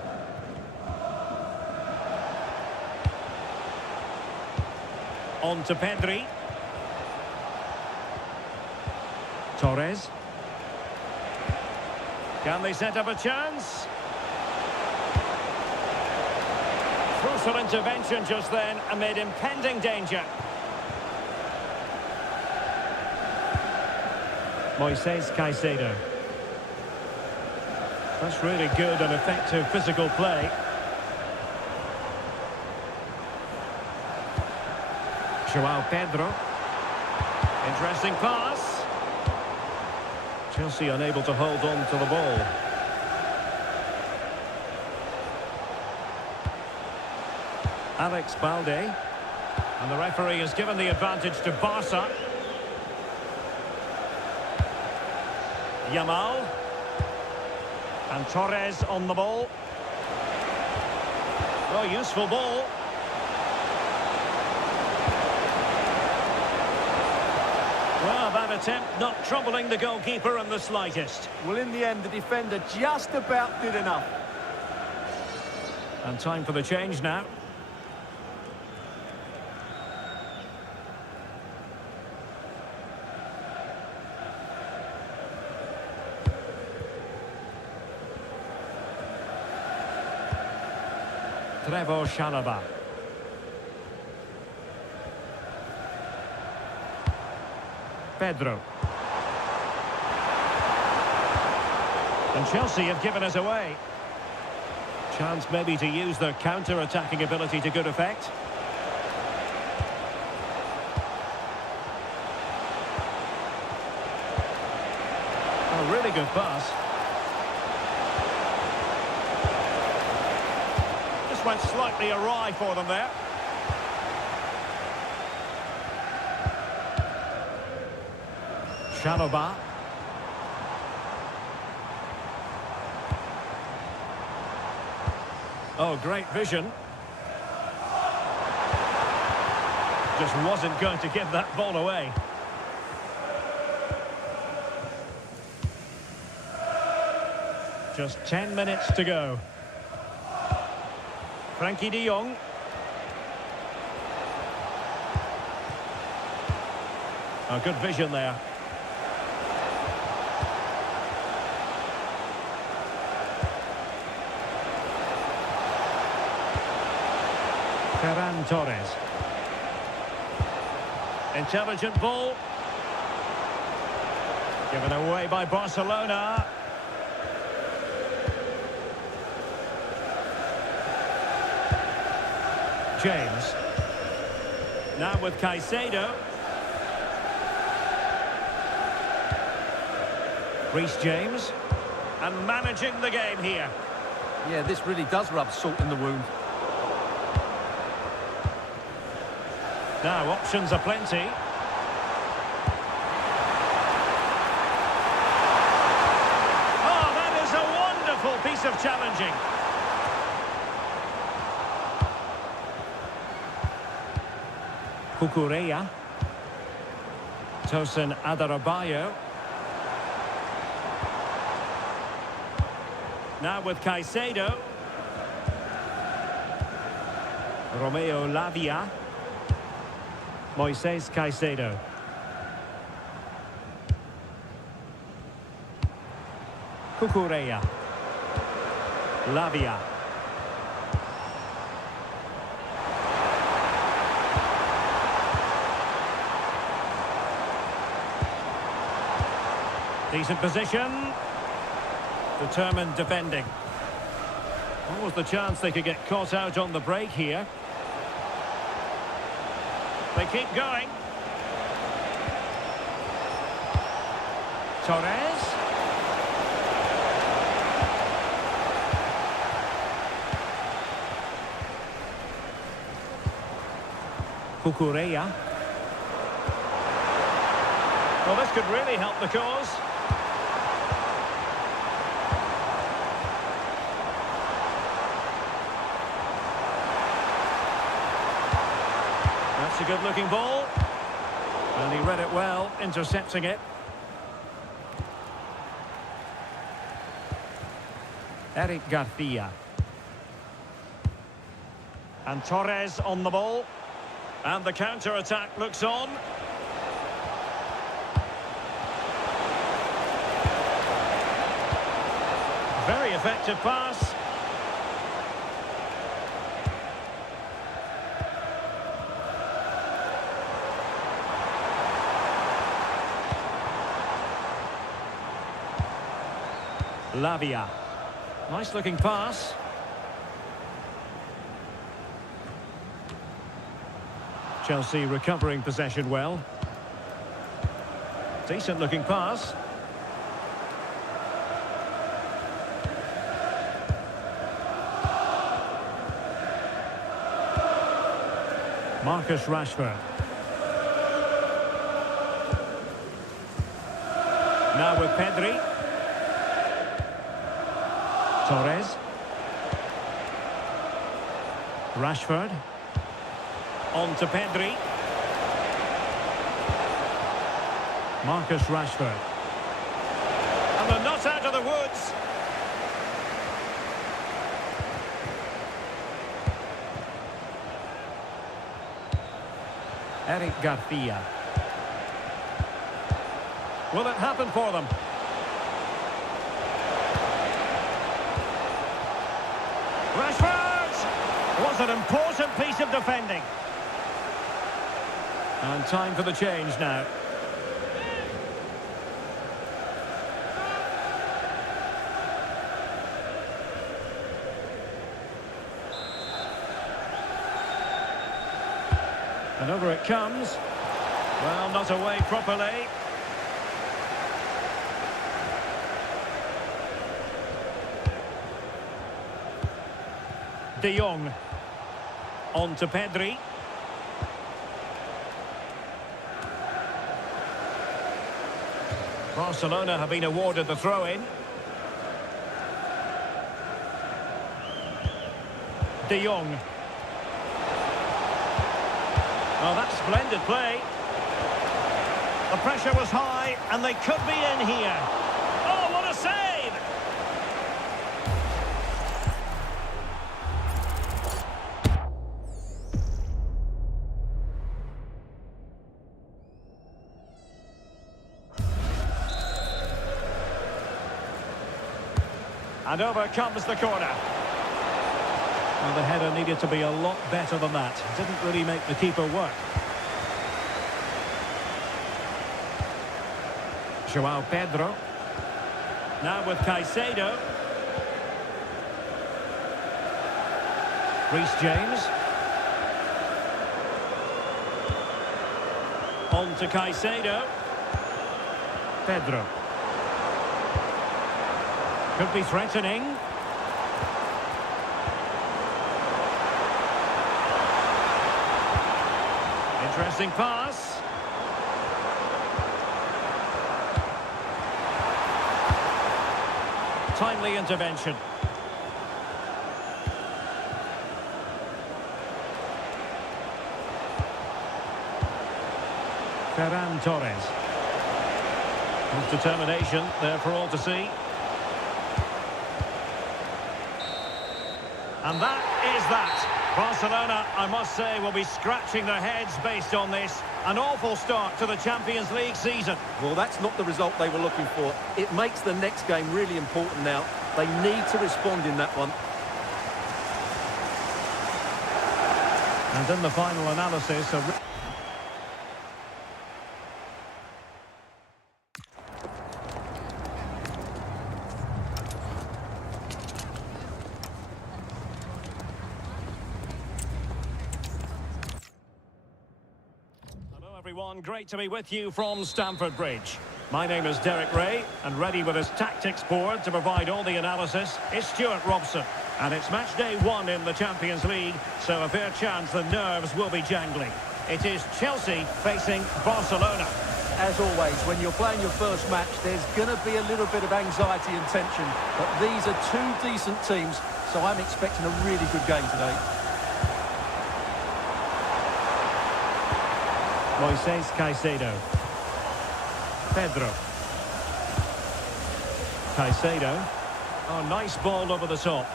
On to Pedri. Torres. Can they set up a chance? Crucial intervention just then amid impending danger. Moises Caicedo. That's really good and effective physical play. João Pedro. Interesting pass. Chelsea unable to hold on to the ball. Alex Balde. And the referee has given the advantage to Barca. Yamal. And Torres on the ball. Oh, useful ball. Well, that attempt not troubling the goalkeeper in the slightest. Well, in the end, the defender just about did enough. And time for the change now. Trevor Chalobah. Pedro. And Chelsea have given us away. Chance maybe to use their counter-attacking ability to good effect. A really good pass. Just went slightly awry for them there. Chalobah. Oh, great vision. Just wasn't going to give that ball away. Just 10 minutes to go. Frankie de Jong. Oh, good vision there. Ferran Torres. Intelligent ball. Given away by Barcelona. James. Now with Caicedo. Reece James. And managing the game here. Yeah, this really does rub salt in the wound. Now, options are plenty. Oh, that is a wonderful piece of challenging. Cucurella. Tosin Adarabioyo. Now with Caicedo. Romeo Lavia. Moises Caicedo. Cucurella. Lavia. Decent position. Determined defending. What was the chance they could get caught out on the break here? They keep going. Torres. Cucurella. Well, this could really help the cause. That's a good-looking ball. And he read it well, intercepting it. Eric Garcia. And Torres on the ball. And the counter-attack looks on. Very effective pass. Lavia. Nice looking pass. Chelsea recovering possession well. Decent looking pass. Marcus Rashford. Now with Pedri. Torres. Rashford. On to Pedri. Marcus Rashford. And they're not out of the woods. Eric Garcia. Will it happen for them? Rashford! Was an important piece of defending. And time for the change now. And over it comes. Well, not away properly. De Jong. On to Pedri. Barcelona have been awarded the throw-in. De Jong. Oh, that's splendid play. The pressure was high, and they could be in here. Oh, what a save! And over comes the corner. Well, the header needed to be a lot better than that. Didn't really make the keeper work. João Pedro. Now with Caicedo. Reece James. On to Caicedo. Pedro. Could be threatening. Interesting pass. Timely intervention. Ferran Torres. His determination there for all to see. And that is that. Barcelona, I must say, will be scratching their heads based on this. An awful start to the Champions League season. Well, that's not the result they were looking for. It makes the next game really important now. They need to respond in that one. And in the final analysis, everyone, great to be with you from Stamford Bridge. My name is Derek Ray, and ready with his tactics board to provide all the analysis is Stuart Robson. And it's match day 1 in the Champions League, so a fair chance the nerves will be jangling. It is Chelsea facing Barcelona. As always, when you're playing your first match, there's going to be a little bit of anxiety and tension. But these are two decent teams, so I'm expecting a really good game today. Moises Caicedo. Pedro. Caicedo. Oh, nice ball over the top.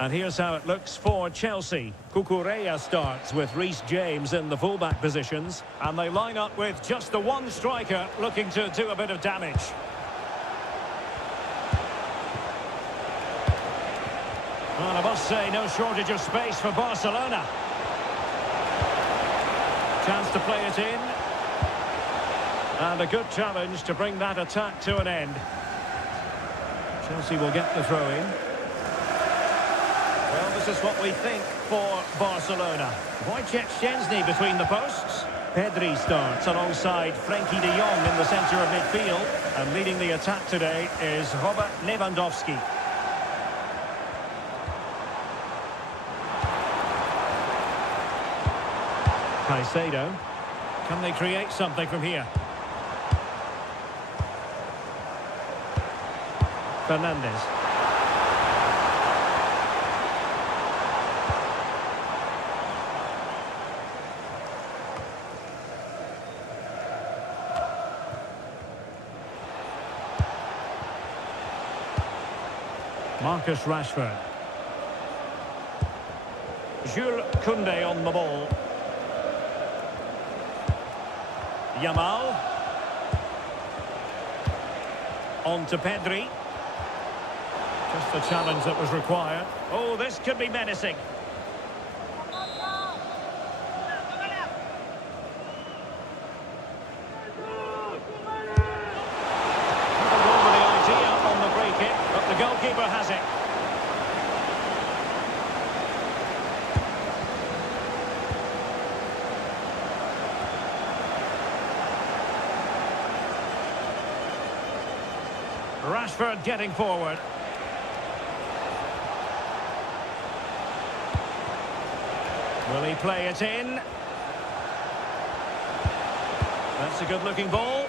And here's how it looks for Chelsea. Cucurella starts with Reece James in the fullback positions. And they line up with just the one striker looking to do a bit of damage. Well, I must say, no shortage of space for Barcelona. Chance to play it in. And a good challenge to bring that attack to an end. Chelsea will get the throw in. Well, this is what we think for Barcelona. Wojciech Szczęsny between the posts. Pedri starts alongside Frenkie de Jong in the centre of midfield. And leading the attack today is Robert Lewandowski. Caicedo. Can they create something from here? Fernandes. Marcus Rashford. Jules Koundé on the ball. Yamal. On to Pedri. Just the challenge that was required. Oh, this could be menacing. Over the idea on the free kick, but the goalkeeper has it. Rashford getting forward. Will he play it in? That's a good-looking ball.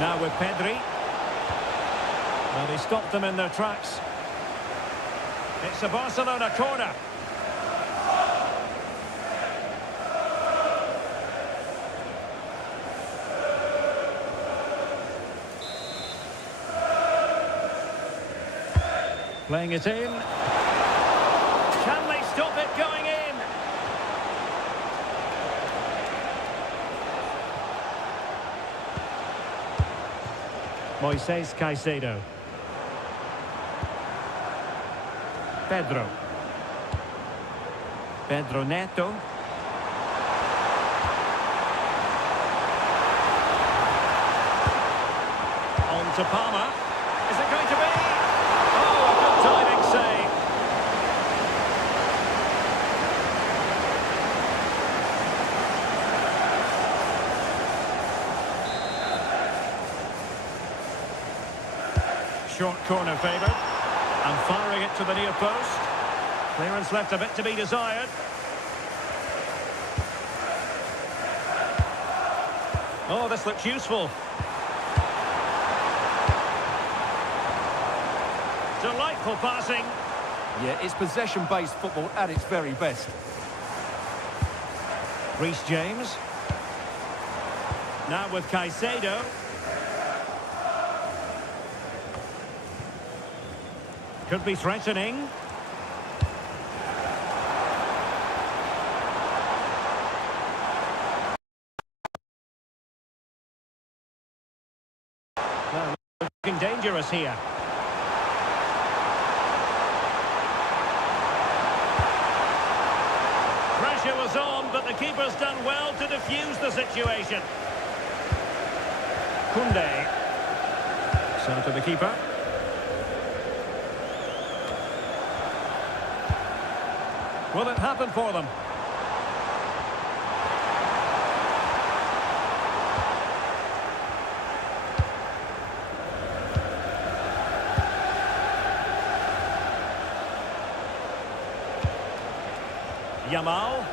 Now with Pedri. Well, he stopped them in their tracks. It's a Barcelona corner. Playing it in. Can they stop it going in? Moises Caicedo. Pedro. Pedro Neto. On to Palmer. Is it going to be? Diving save. Short corner favoured. And firing it to the near post. Clearance left a bit to be desired. Oh, this looks useful. Delightful passing. Yeah, it's possession-based football at its very best. Reece James. Now with Caicedo. Could be threatening. Well, looking dangerous here. Pressure was on, but the keeper's done well to defuse the situation. Koundé. So to the keeper. Will it happen for them? Yamal.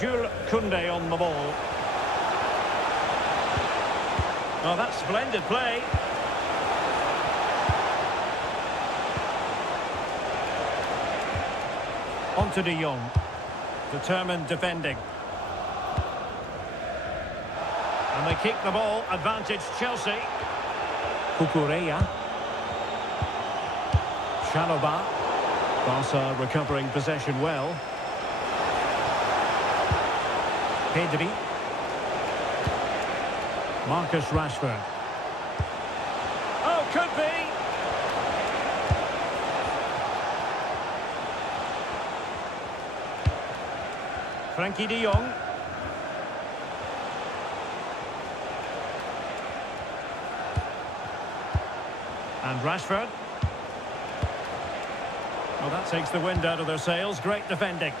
Jules Koundé on the ball. Oh, that's splendid play. On to De Jong. Determined defending. And they keep the ball. Advantage Chelsea. Cucurella. Chalobah. Barca recovering possession well. Pedri. Marcus Rashford. Oh, could be. Frankie de Jong. And Rashford. Well, that takes the wind out of their sails. Great defending.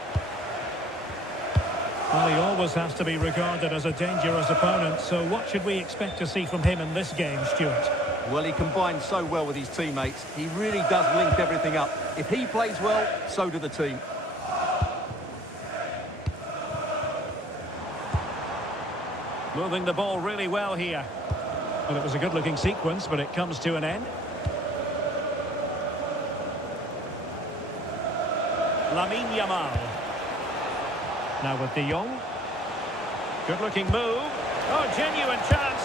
Well, he always has to be regarded as a dangerous opponent, so what should we expect to see from him in this game, Stuart? Well, he combines so well with his teammates. He really does link everything up. If he plays well, so do the team. Moving the ball really well here. Well, it was a good-looking sequence, but it comes to an end. Lamine Yamal. Now with De Jong. Good-looking move. Oh, genuine chance.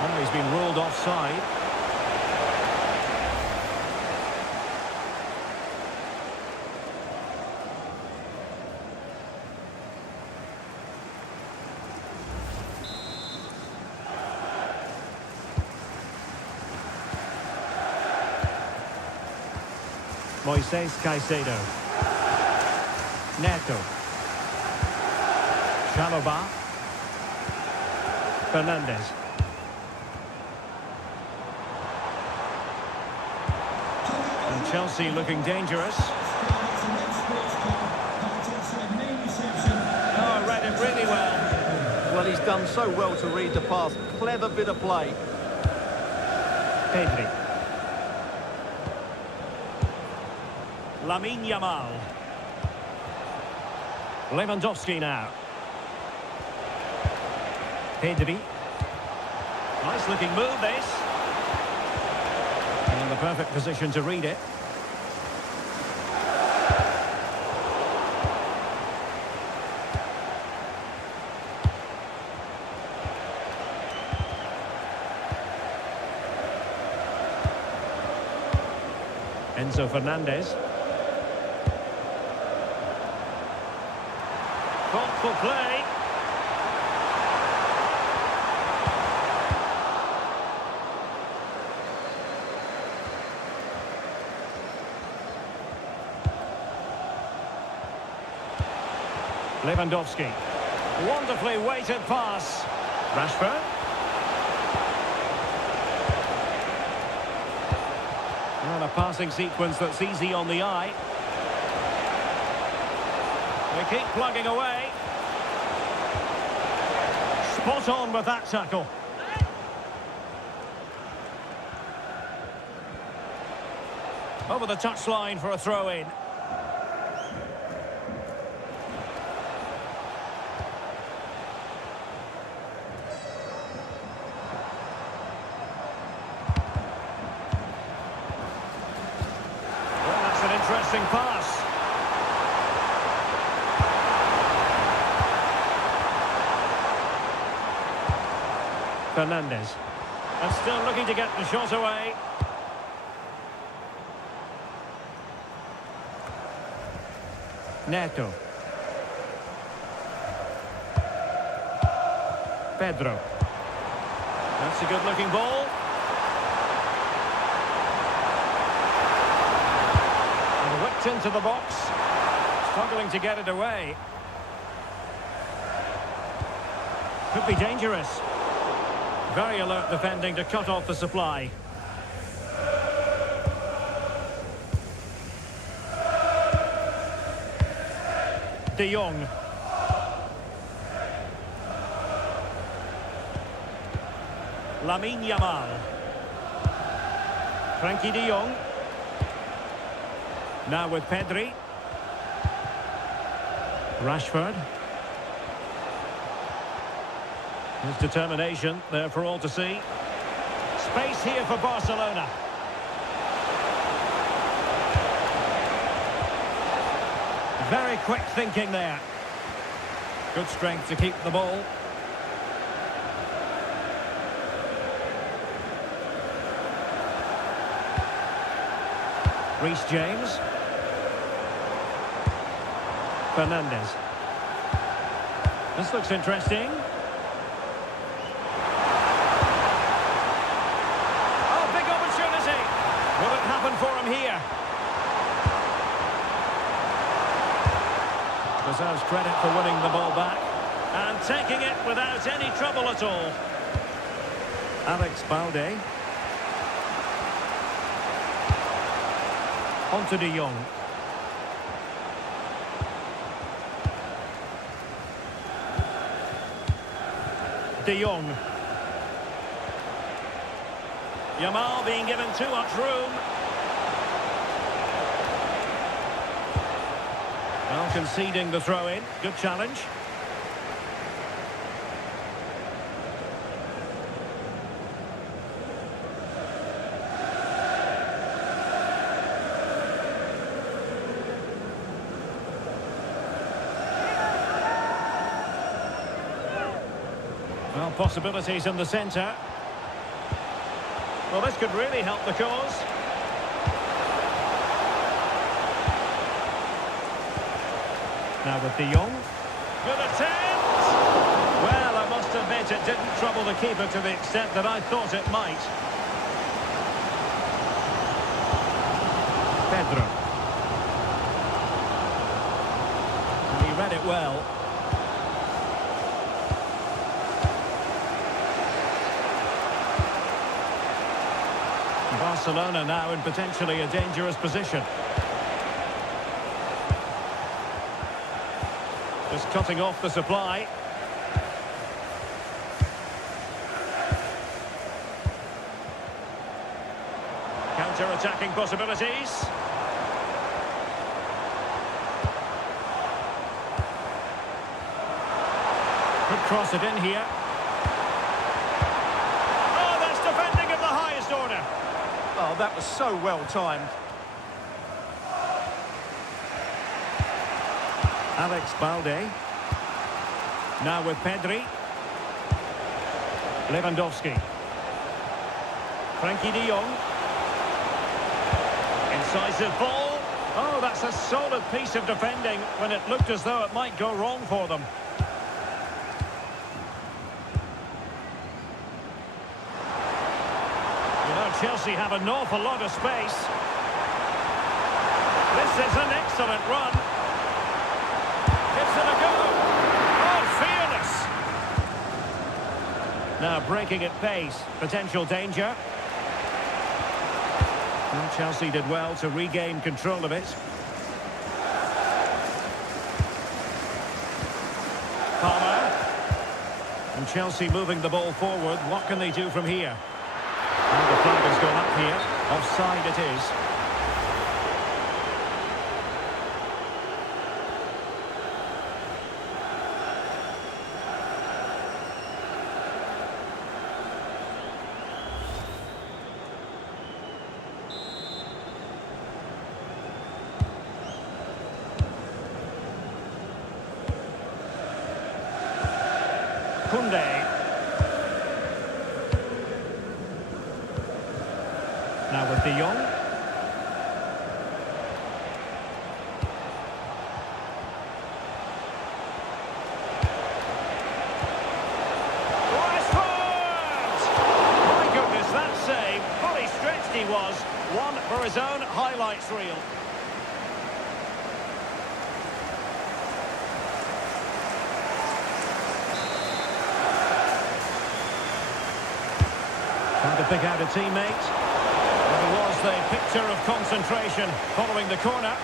Oh, he's been ruled offside. Moises Caicedo. Neto. Chalobah. Fernandez. And Chelsea looking dangerous. Oh, read it really well. Well, he's done so well to read the pass. Clever bit of play. Pedri. Lamine Yamal. Lewandowski now. Pedri. Nice looking move this. And in the perfect position to read it. Enzo Fernandez. Thoughtful play. Lewandowski. Wonderfully weighted pass. Rashford. And a passing sequence that's easy on the eye. They keep plugging away. Spot on with that tackle. Over the touchline for a throw-in. Well, that's an interesting pass. Fernandez. And still looking to get the shot away. Neto. Pedro. That's a good-looking ball. And whipped into the box. Struggling to get it away. Could be dangerous. Very alert defending to cut off the supply. De Jong. Lamine Yamal. Frankie de Jong. Now with Pedri. Rashford. His determination there for all to see. Space here for Barcelona. Very quick thinking there. Good strength to keep the ball. Reece James. Fernandez. This looks interesting. Oh, big opportunity. Will it happen for him here? Deserves credit for winning the ball back. And taking it without any trouble at all. Alex Balde. On to De Jong. De Jong. Yamal being given too much room. Well, conceding the throw-in. Good challenge. Well, possibilities in the centre. Well, this could really help the cause. Now with De Jong. Good attempt! Well, I must admit it didn't trouble the keeper to the extent that I thought it might. Pedro. And he read it well. Barcelona now in potentially a dangerous position. Just cutting off the supply. Counter-attacking possibilities. Could cross it in here. Oh, that's defending of the highest order. Oh, that was so well timed. Alex Balde. Now with Pedri. Lewandowski. Frankie de Jong. Incisive ball. Oh, that's a solid piece of defending when it looked as though it might go wrong for them. You know, Chelsea have an awful lot of space. This is an excellent run. Gives it a go. Oh, fearless. Now breaking at pace. Potential danger. And Chelsea did well to regain control of it. Palmer. And Chelsea moving the ball forward. What can they do from here? And the flag has gone up here. Offside it is. Koundé. Now with De Jong. Rashford! My goodness, that save. Fully stretched he was. One for his own highlights reel. Trying to pick out a teammate. Well, it was the picture of concentration following the corner.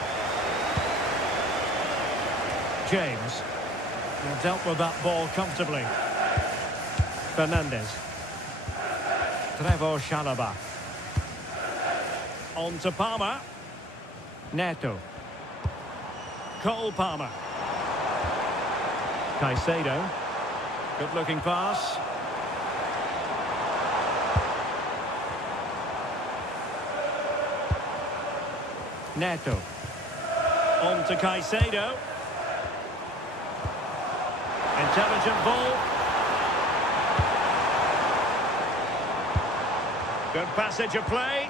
James. Well, dealt with that ball comfortably. Fernandes. Trevoh Chalobah. On to Palmer. Neto. Cole Palmer. Caicedo. Good looking pass. Neto. On to Caicedo. Intelligent ball. Good passage of play.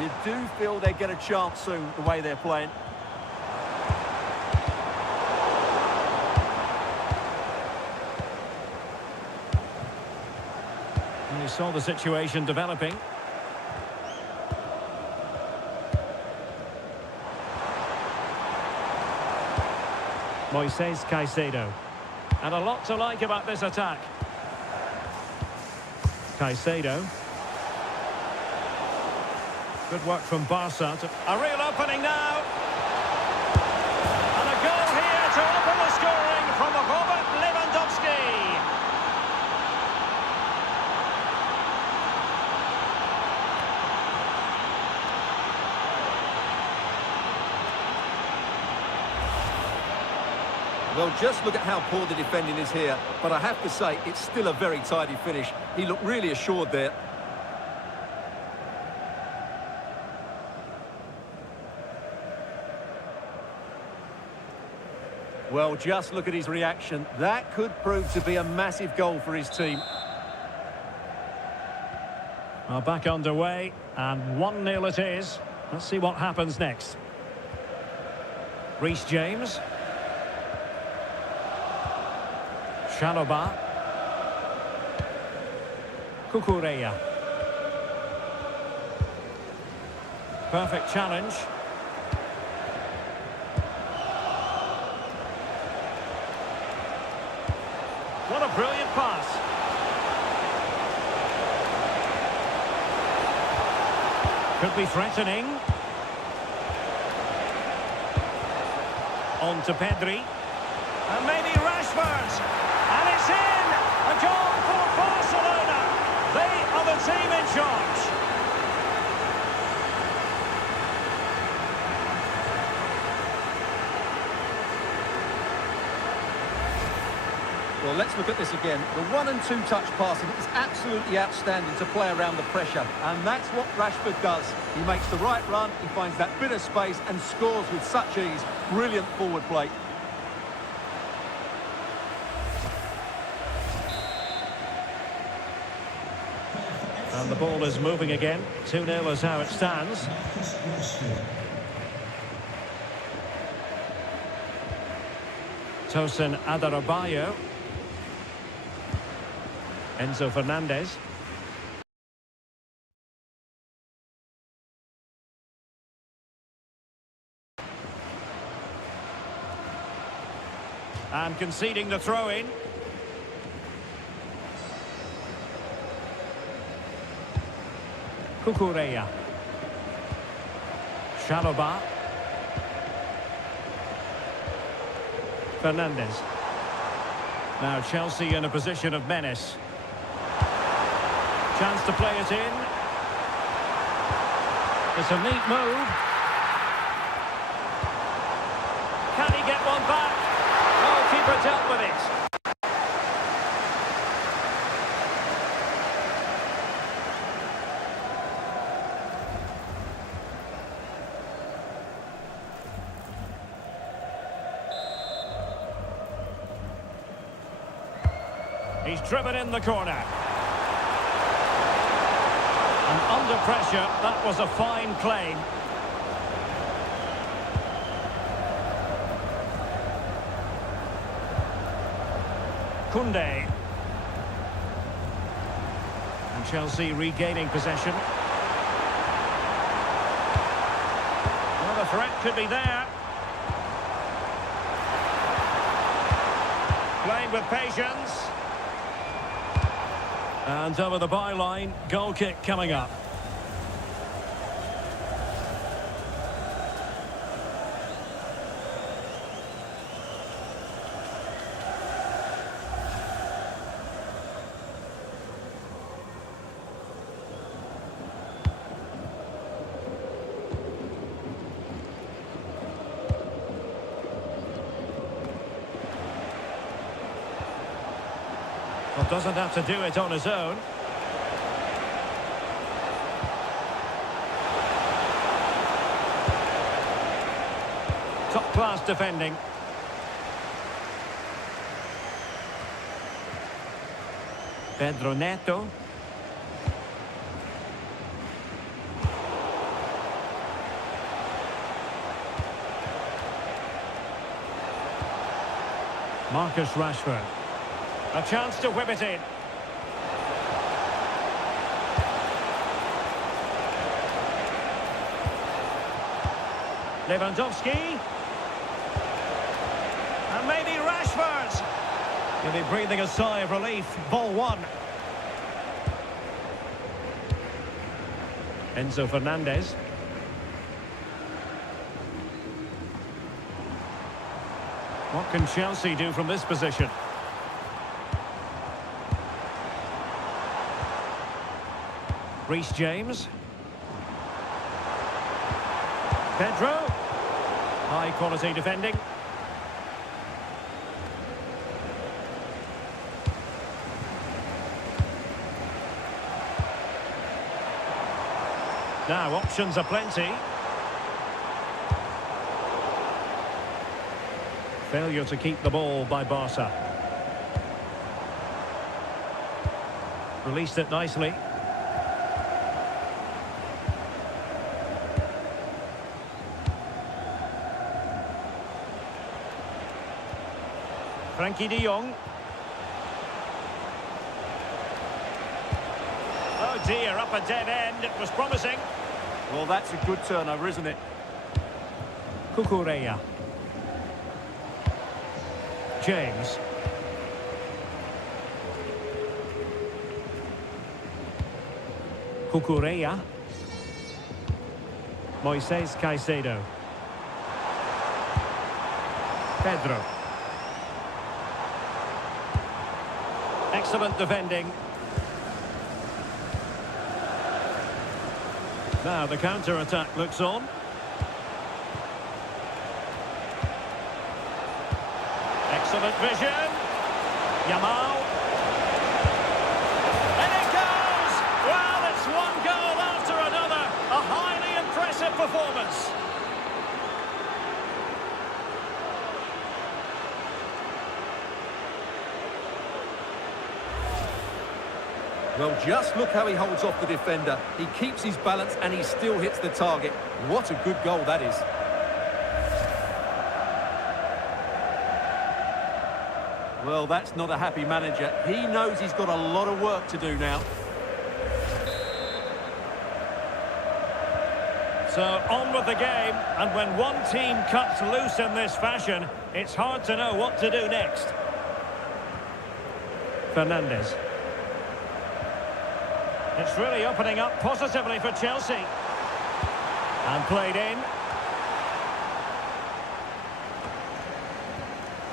You do feel they get a chance soon, the way they're playing. And you saw the situation developing. Moises Caicedo. And a lot to like about this attack. Caicedo. Good work from Barca. A real opening now. And a goal here to open the scoring from Robert Lewandowski. Well, just look at how poor the defending is here. But I have to say, it's still a very tidy finish. He looked really assured there. Well, just look at his reaction. That could prove to be a massive goal for his team. Well, back underway, and 1-0 it is. Let's see what happens next. Reece James. Chalobah. Cucurella. Perfect challenge. What a brilliant pass. Could be threatening. On to Pedri. And maybe Rashford. And it's in! A goal for Barcelona. They are the team in charge. Well, let's look at this again. The 1- and 2-touch passing is absolutely outstanding to play around the pressure. And that's what Rashford does. He makes the right run, he finds that bit of space and scores with such ease. Brilliant forward play. And the ball is moving again. 2-0 is how it stands. Tosin Adarabioyo. Enzo Fernandez. And conceding the throw-in. Cucurella. Chalobah. Fernandes. Now Chelsea in a position of menace. Chance to play it in. It's a neat move. Can he get one back? Goalkeeper dealt with it. He's driven in the corner. And under pressure, that was a fine claim. Koundé. And Chelsea regaining possession. Well, the threat could be there. Playing with patience. And over the byline, goal kick coming up. Well, doesn't have to do it on his own. Top-class defending. Pedro Neto. Marcus Rashford. A chance to whip it in. Lewandowski. And maybe Rashford. He'll be breathing a sigh of relief. Ball one. Enzo Fernandez. What can Chelsea do from this position? Reece James. Pedro. High quality defending. Now options are plenty. Failure to keep the ball by Barca. Released it nicely. Frankie de Jong. Oh dear, up a dead end. It was promising. Well, that's a good turnover, isn't it? Cucurella. James. Cucurella. Moises Caicedo. Pedro. Excellent defending. Now the counter-attack looks on. Excellent vision. Yamal. And it goes! Well, it's one goal after another. A highly impressive performance. Well, just look how he holds off the defender. He keeps his balance and he still hits the target. What a good goal that is. Well, that's not a happy manager. He knows he's got a lot of work to do now. So, on with the game. And when one team cuts loose in this fashion, it's hard to know what to do next. Fernandez. It's really opening up positively for Chelsea. And played in.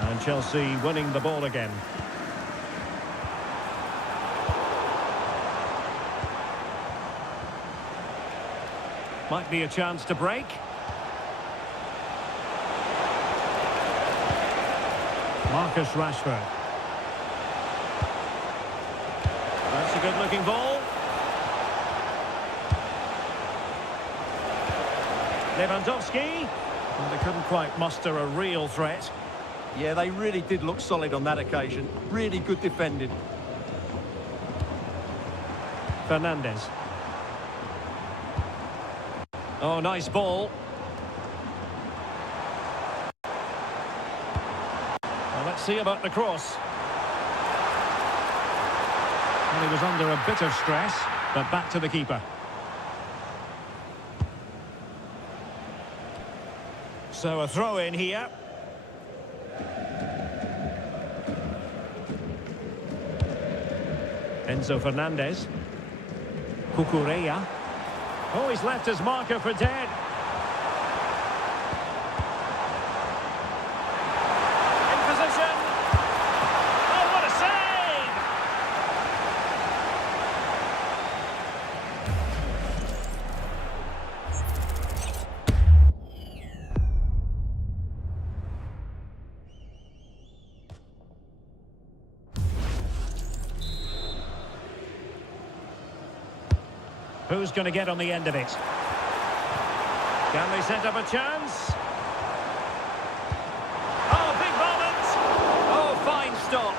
And Chelsea winning the ball again. Might be a chance to break. Marcus Rashford. That's a good-looking ball. Lewandowski. Well, they couldn't quite muster a real threat. Yeah, they really did look solid on that occasion. Really good defending. Fernandez. Oh, nice ball. Well, let's see about the cross. Well, he was under a bit of stress, but back to the keeper. So a throw in here. Enzo Fernandez. Cucurella. Oh, he's left his marker for dead. In position. Oh, what a save! Who's going to get on the end of it? Can they set up a chance? Oh, big moment! Oh, fine stop.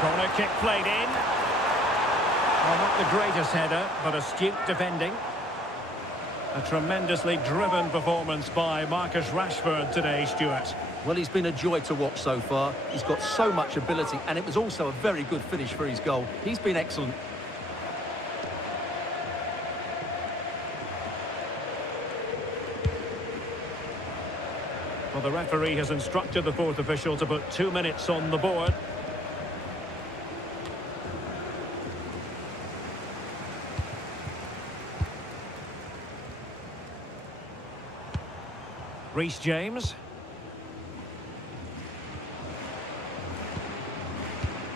Corner kick played in. Well, not the greatest header, but astute defending. A tremendously driven performance by Marcus Rashford today, Stuart. Well, he's been a joy to watch so far. He's got so much ability, and it was also a very good finish for his goal. He's been excellent. Well, the referee has instructed the fourth official to put 2 minutes on the board. Reece James.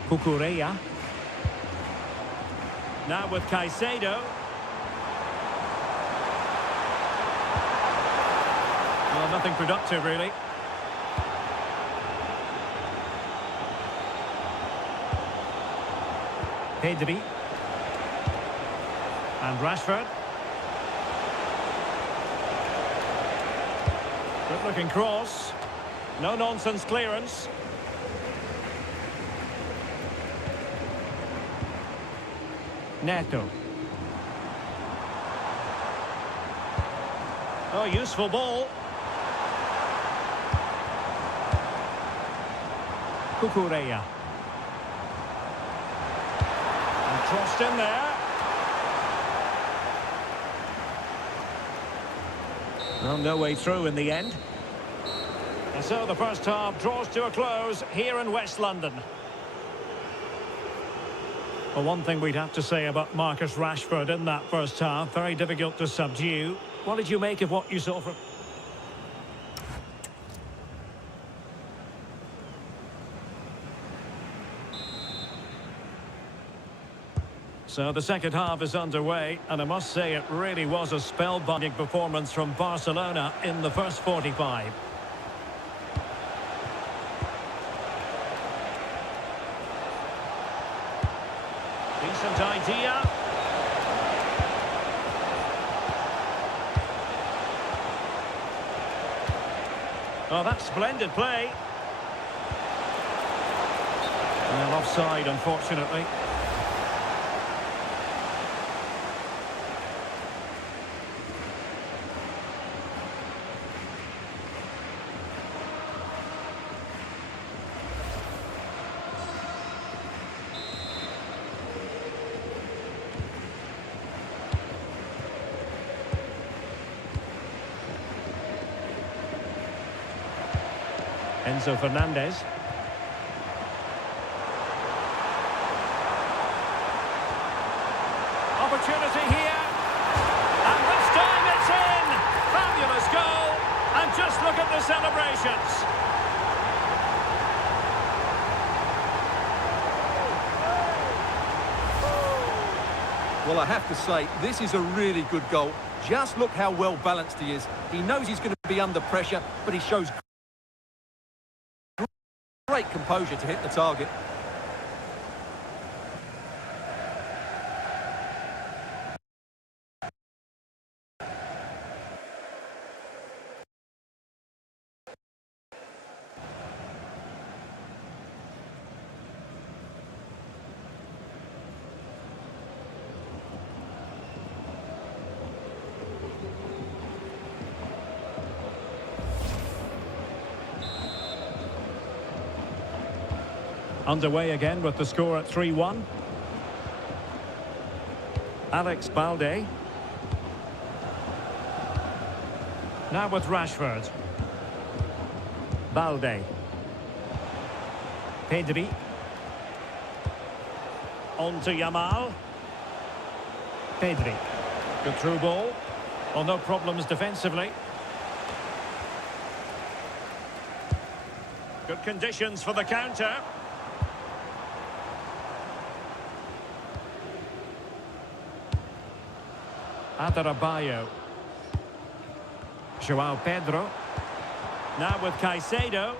Cucurella. Now with Caicedo. Well, nothing productive, really. Pedri. And Rashford. Good-looking cross. No-nonsense clearance. Neto. Oh, useful ball. Cucurella. And crossed in there. Well, no way through in the end. And so the first half draws to a close here in West London. Well, one thing we'd have to say about Marcus Rashford in that first half, very difficult to subdue. What did you make of what you saw from... So the second half is underway, and I must say it really was a spellbinding performance from Barcelona in the first 45. Decent idea. Oh, that's splendid play. Well, offside, unfortunately. Enzo Fernandez. Opportunity here. And this time it's in. Fabulous goal. And just look at the celebrations. Well, I have to say, this is a really good goal. Just look how well balanced he is. He knows he's going to be under pressure, but he shows great composure to hit the target. Underway again with the score at 3-1. Alex Balde. Now with Rashford. Balde. Pedri. On to Yamal. Pedri. Good through ball. Well, no problems defensively. Good conditions for the counter. Adarabioyo. Joao Pedro. Now with Caicedo.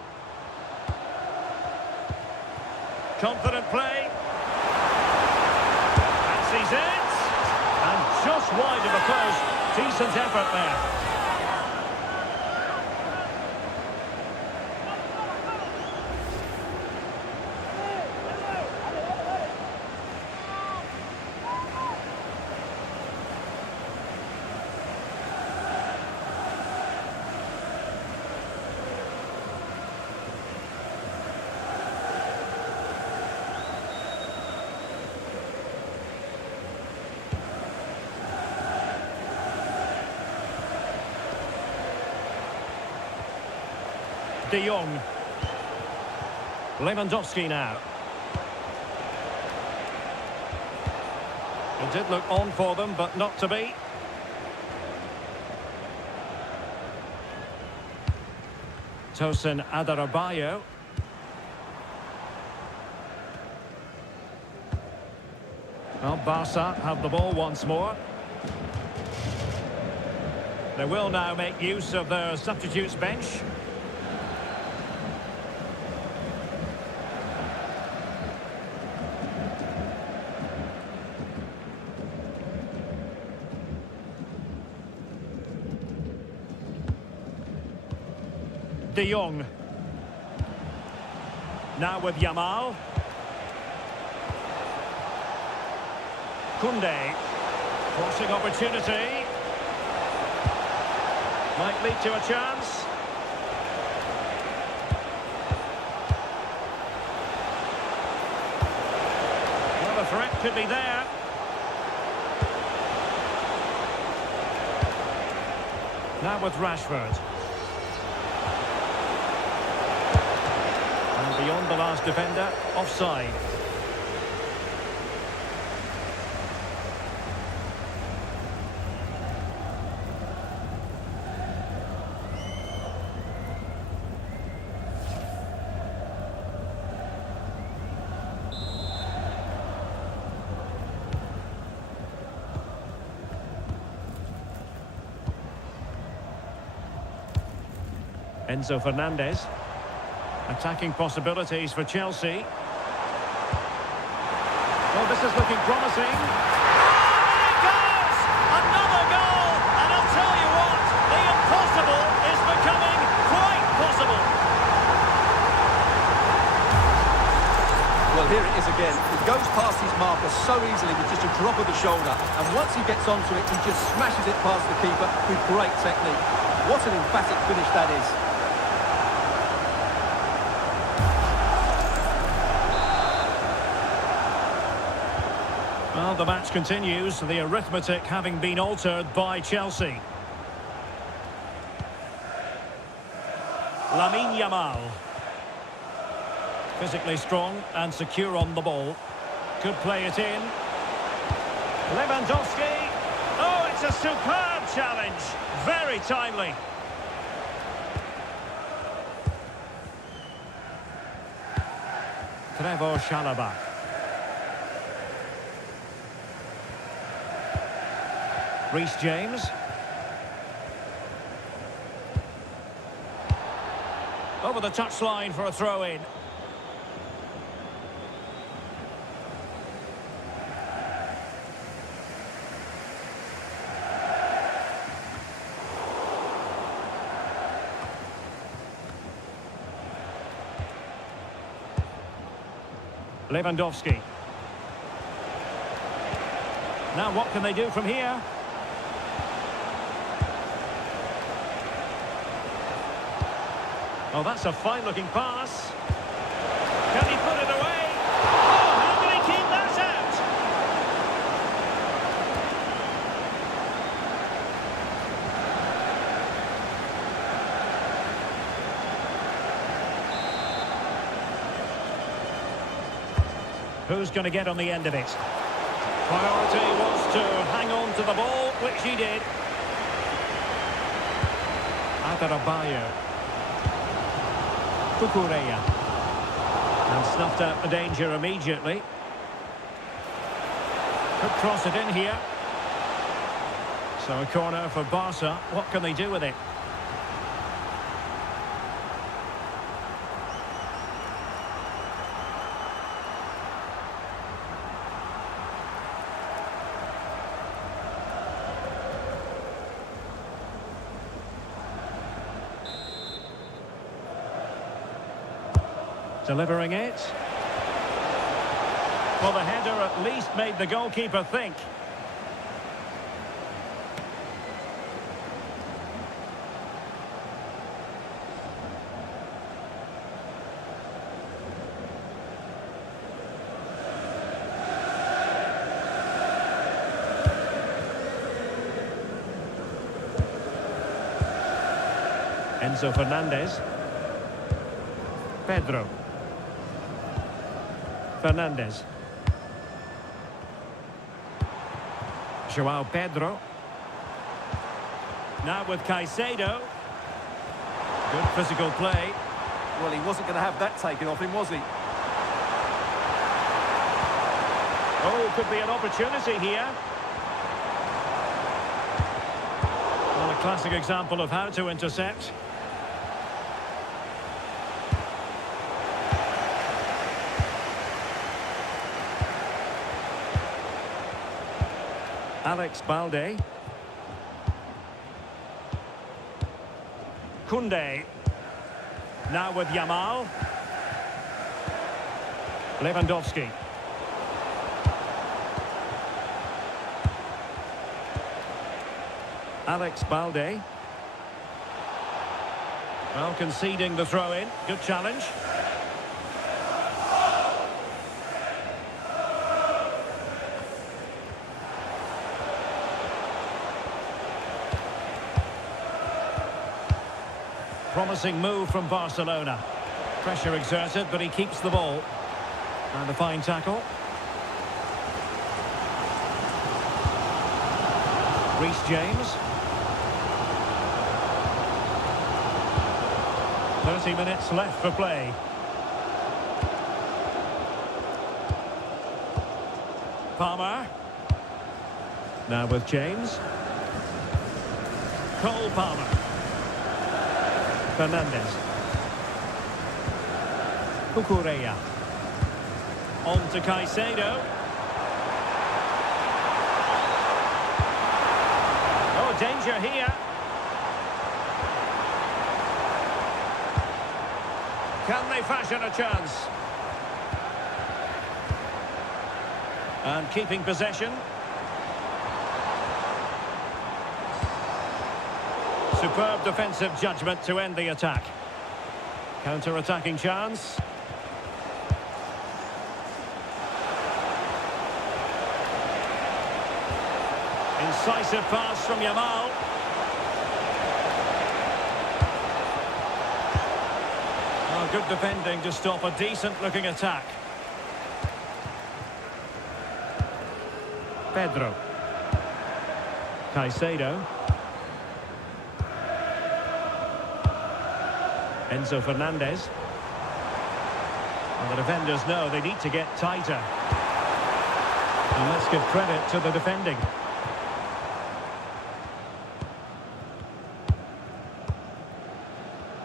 Confident play. Fancies it. And just wide of the post. Decent effort there. De Jong. Lewandowski now. It did look on for them, but not to be. Tosin Adarabioyo. Well, Barca have the ball once more. They will now make use of their substitutes bench. De Jong. Now with Yamal. Koundé. Crossing opportunity. Might lead to a chance. Well, the threat could be there. Now with Rashford. Beyond the last defender, offside. Enzo Fernandez. Attacking possibilities for Chelsea. Well, this is looking promising. Oh, it goes! Another goal! And I'll tell you what, the impossible is becoming quite possible. Well, here it is again. He goes past his marker so easily with just a drop of the shoulder. And once he gets onto it, he just smashes it past the keeper with great technique. What an emphatic finish that is. Well, the match continues, the arithmetic having been altered by Chelsea. Lamine Yamal. Physically strong and secure on the ball. Could play it in. Lewandowski. Oh, it's a superb challenge. Very timely. Trevor Chalobah. Reece James. Over the touchline for a throw-in. Lewandowski. Now what can they do from here? Oh, that's a fine-looking pass. Can he put it away? Who's going to get on the end of it? Priority was to hang on to the ball, which he did. Adarabioyo. Cucurella. And snuffed out the danger immediately. Could cross it in here. So a corner for Barca. What can they do with it? Delivering it. Well, the header at least made the goalkeeper think. Enzo Fernandez. Pedro. Fernandez. João Pedro. Now with Caicedo. Good physical play. Well, he wasn't going to have that taken off him, was he? Oh, could be an opportunity here. Well, a classic example of how to intercept. Alex Balde. Koundé. Now with Yamal. Lewandowski. Alex Balde. Well, conceding the throw-in. Good challenge. Promising move from Barcelona. Pressure exerted, but he keeps the ball. And a fine tackle. Reece James. 30 minutes left for play. Palmer. Now with James. Cole Palmer. Fernandez. Cucurella. On to Caicedo. Oh, danger here. Can they fashion a chance? And keeping possession. Superb defensive judgment to end the attack. Counter-attacking chance. Incisive pass from Yamal. Oh, good defending to stop a decent-looking attack. Pedro. Caicedo. Enzo Fernandez. And the defenders know they need to get tighter. And let's give credit to the defending.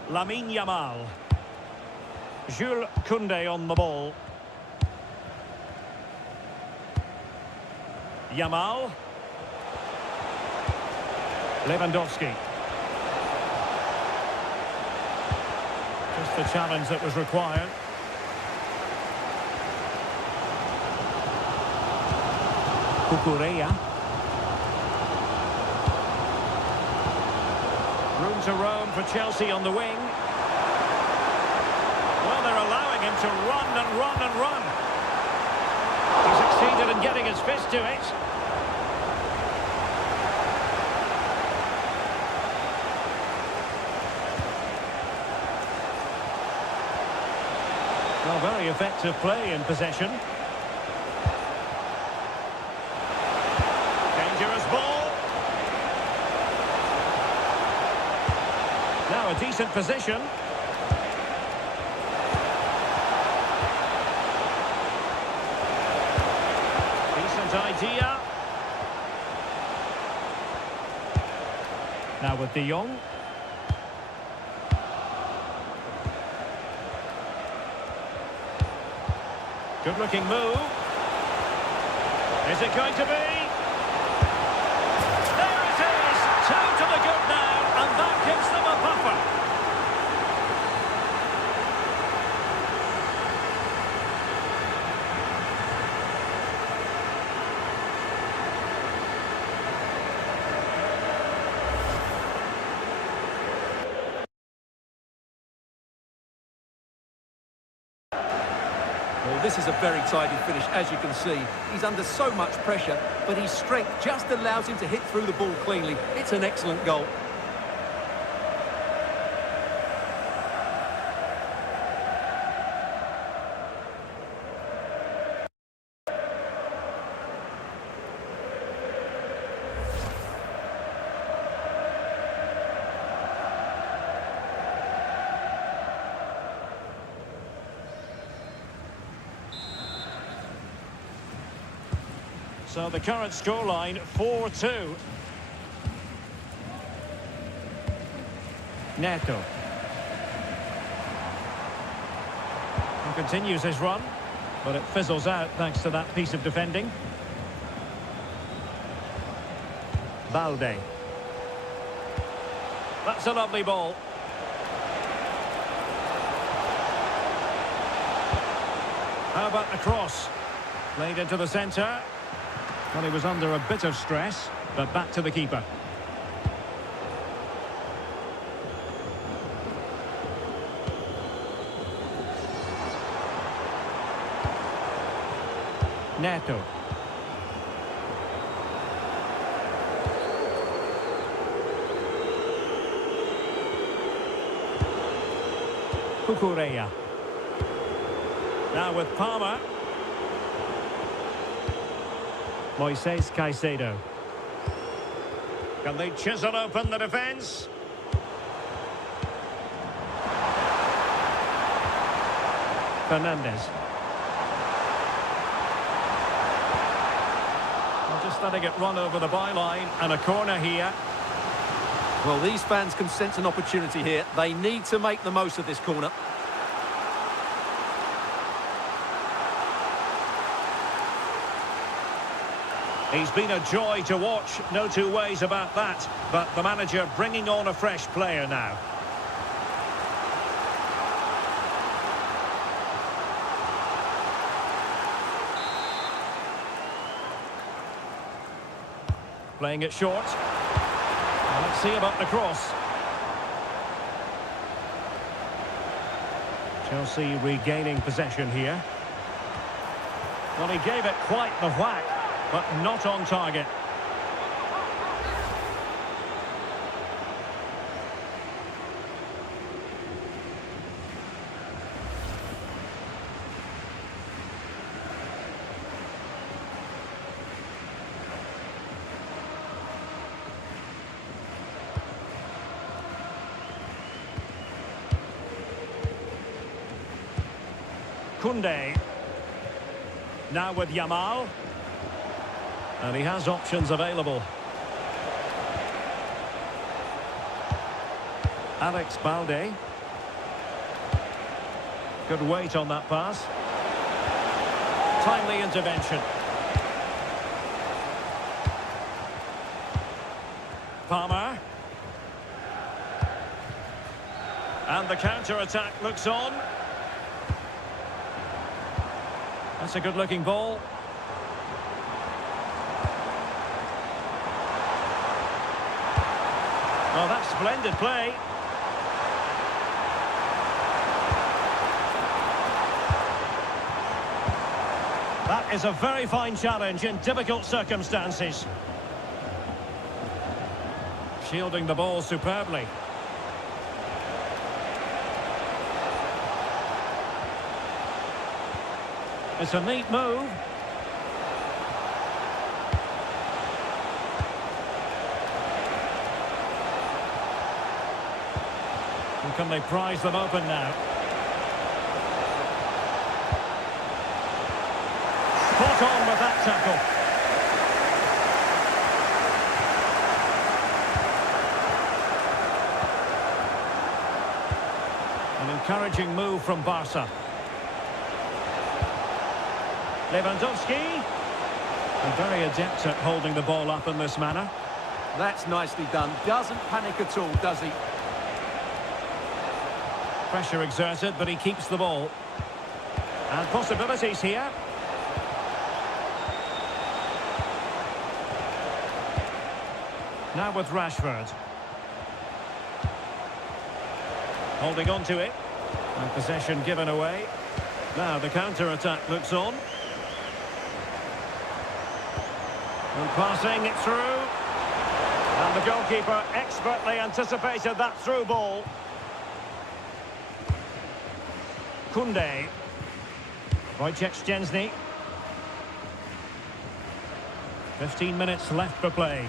Lamine Yamal. Jules Koundé on the ball. Yamal. Lewandowski. Just the challenge that was required. Cucurella. Room to roam for Chelsea on the wing. Well, they're allowing him to run and run and run. He succeeded in getting his fist to it. Well, very effective play in possession. Now a decent position. Decent idea. Now with De Jong. Good looking move. Is it going to be? There it is! Two to the good now, and that gives them a buffer. Well, this is a very tidy finish, as you can see. He's under so much pressure, but his strength just allows him to hit through the ball cleanly. It's an excellent goal. So the current scoreline, 4-2. Neto. He continues his run, but it fizzles out thanks to that piece of defending. Balde. That's a lovely ball. How about the cross? Played into the centre. Well, he was under a bit of stress, but back to the keeper. Neto. Cucurella. Now with Palmer. Moises Caicedo. Can they chisel open the defence? Fernandez. Well, just letting it run over the byline, and a corner here. Well, these fans can sense an opportunity here. They need to make the most of this corner. He's been a joy to watch, no two ways about that. But the manager bringing on a fresh player now. Playing it short. Well, let's see about the cross. Chelsea regaining possession here. Well, he gave it quite the whack, but not on target. Koundé. Now with Yamal. And he has options available. Alex Balde. Good weight on that pass. Timely intervention. Palmer. And the counter-attack looks on. That's a good-looking ball. Oh, that's splendid play. That is a very fine challenge in difficult circumstances. Shielding the ball superbly. It's a neat move. And can they prise them open now? Spot on with that tackle. An encouraging move from Barca. Lewandowski. And very adept at holding the ball up in this manner. That's nicely done. Doesn't panic at all, does he? Pressure exerted, but he keeps the ball. And possibilities here. Now with Rashford. Holding on to it. And possession given away. Now the counter-attack looks on. And passing it through. And the goalkeeper expertly anticipated that through ball. Koundé. Wojciech Szczęsny. 15 minutes left for play.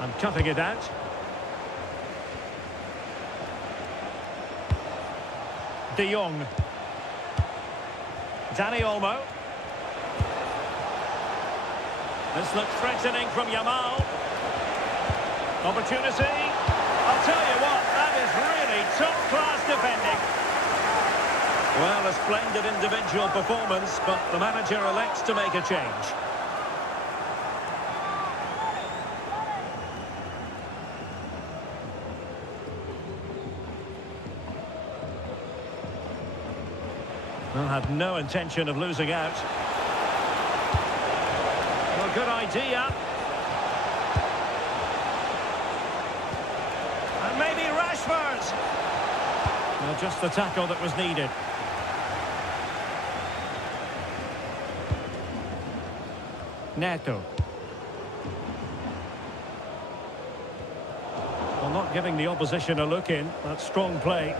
And cutting it out. De Jong. Dani Olmo. This looks threatening from Yamal. Opportunity. I'll tell you what, that is really top-class defending. Well, a splendid individual performance, but the manager elects to make a change. Well, had no intention of losing out. Well, good idea. And maybe Rashford. Well, just the tackle that was needed. Neto. Well, not giving the opposition a look in. That's strong play.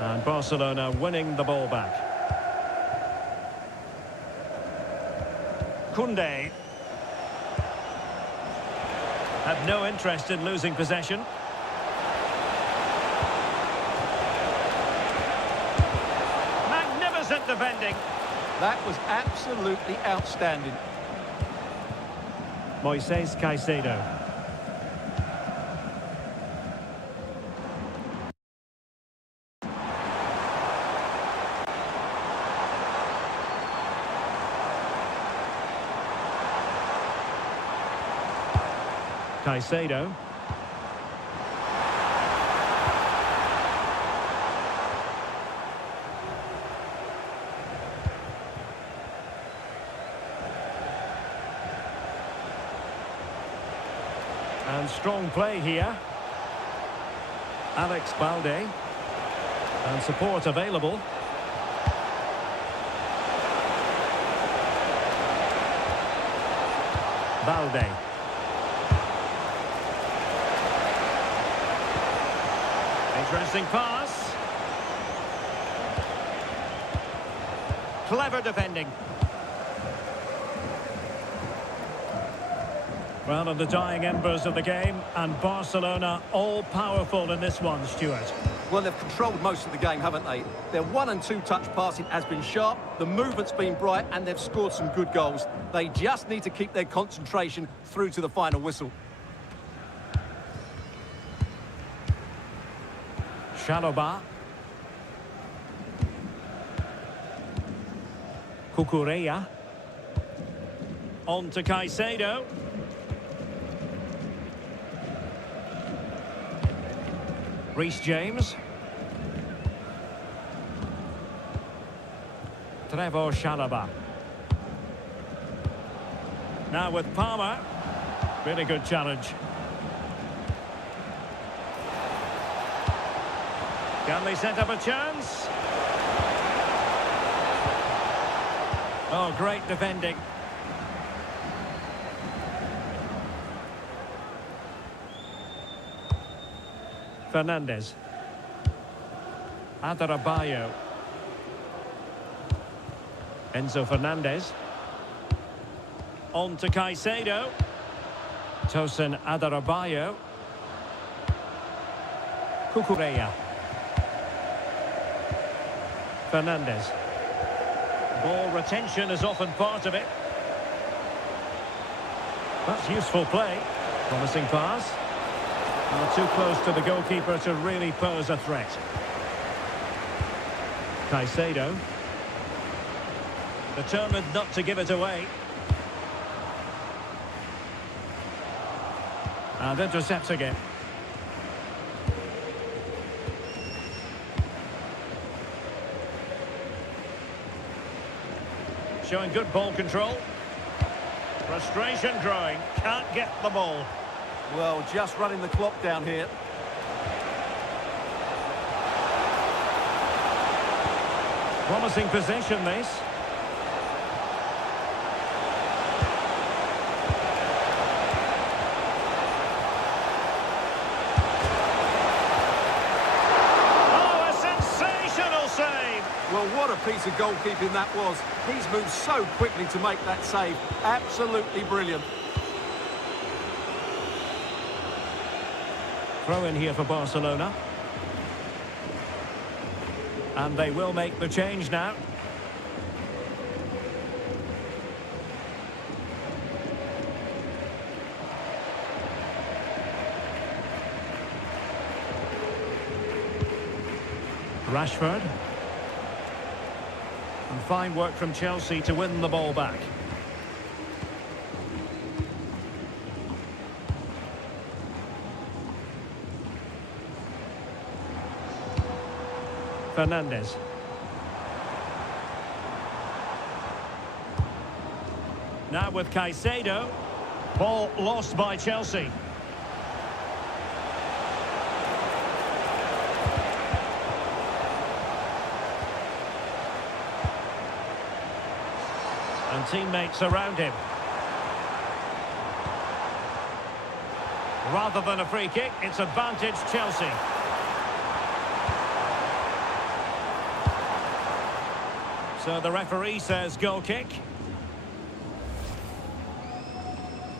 And Barcelona winning the ball back. Koundé. Have no interest in losing possession. Magnificent defending. That was absolutely outstanding. Moises Caicedo. Caicedo. And strong play here. Alex Balde. And support available. Balde. Interesting pass. Clever defending. Well, in the dying embers of the game, and Barcelona all-powerful in this one, Stuart. Well, they've controlled most of the game, haven't they? Their 1- and 2-touch passing has been sharp, the movement's been bright, and they've scored some good goals. They just need to keep their concentration through to the final whistle. Chalobah. Cucurella. On to Caicedo. Reece James. Trevor Chalobah. Now with Palmer. Really good challenge. Can they set up a chance? Oh, great defending. Fernandes. Adarabioyo. Enzo Fernandez. On to Caicedo. Tosin Adarabioyo. Cucurella. Fernandez. Ball retention is often part of it. That's useful play. Promising pass. Well, too close to the goalkeeper to really pose a threat. Caicedo. Determined not to give it away. And intercepts again. Showing good ball control. Frustration growing. Can't get the ball. Well, just running the clock down here. Promising possession, this. Oh, a sensational save! Well, what a piece of goalkeeping that was. He's moved so quickly to make that save. Absolutely brilliant. Throw in here for Barcelona. And they will make the change now. Rashford. And fine work from Chelsea to win the ball back. Fernandez. Now with Caicedo. Ball lost by Chelsea. And teammates around him. Rather than a free kick, it's advantage Chelsea. So the referee says goal kick.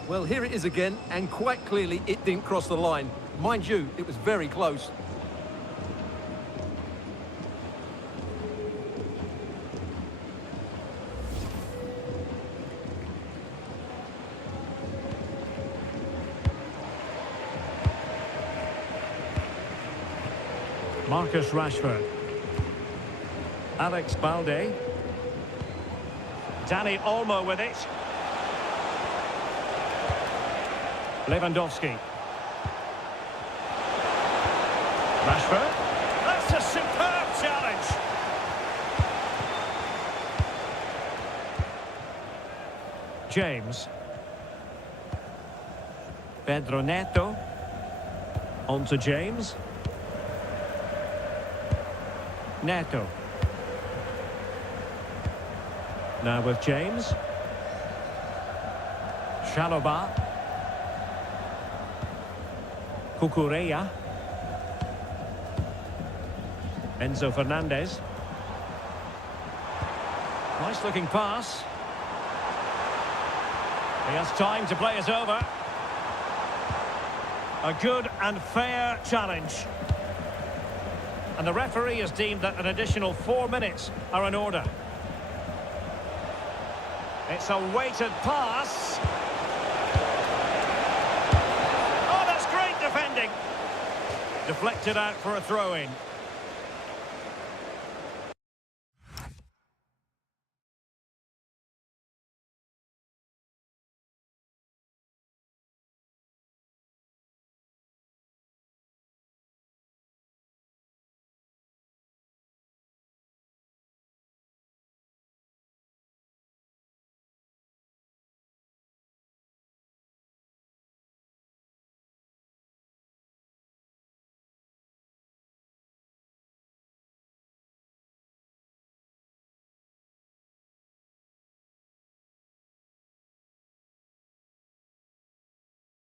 Well, here it is again, and quite clearly it didn't cross the line. Mind you, it was very close. Marcus Rashford. Alex Balde. Dani Olmo with it. Lewandowski. Rashford. That's a superb challenge. James. Pedro Neto. On to James. Neto. Now with James. Chalobah. Cucurella. Enzo Fernandez. Nice looking pass. He has time to play it over. A good and fair challenge. And the referee has deemed that an additional 4 minutes are in order. It's a weighted pass. Oh, that's great defending. Deflected out for a throw-in.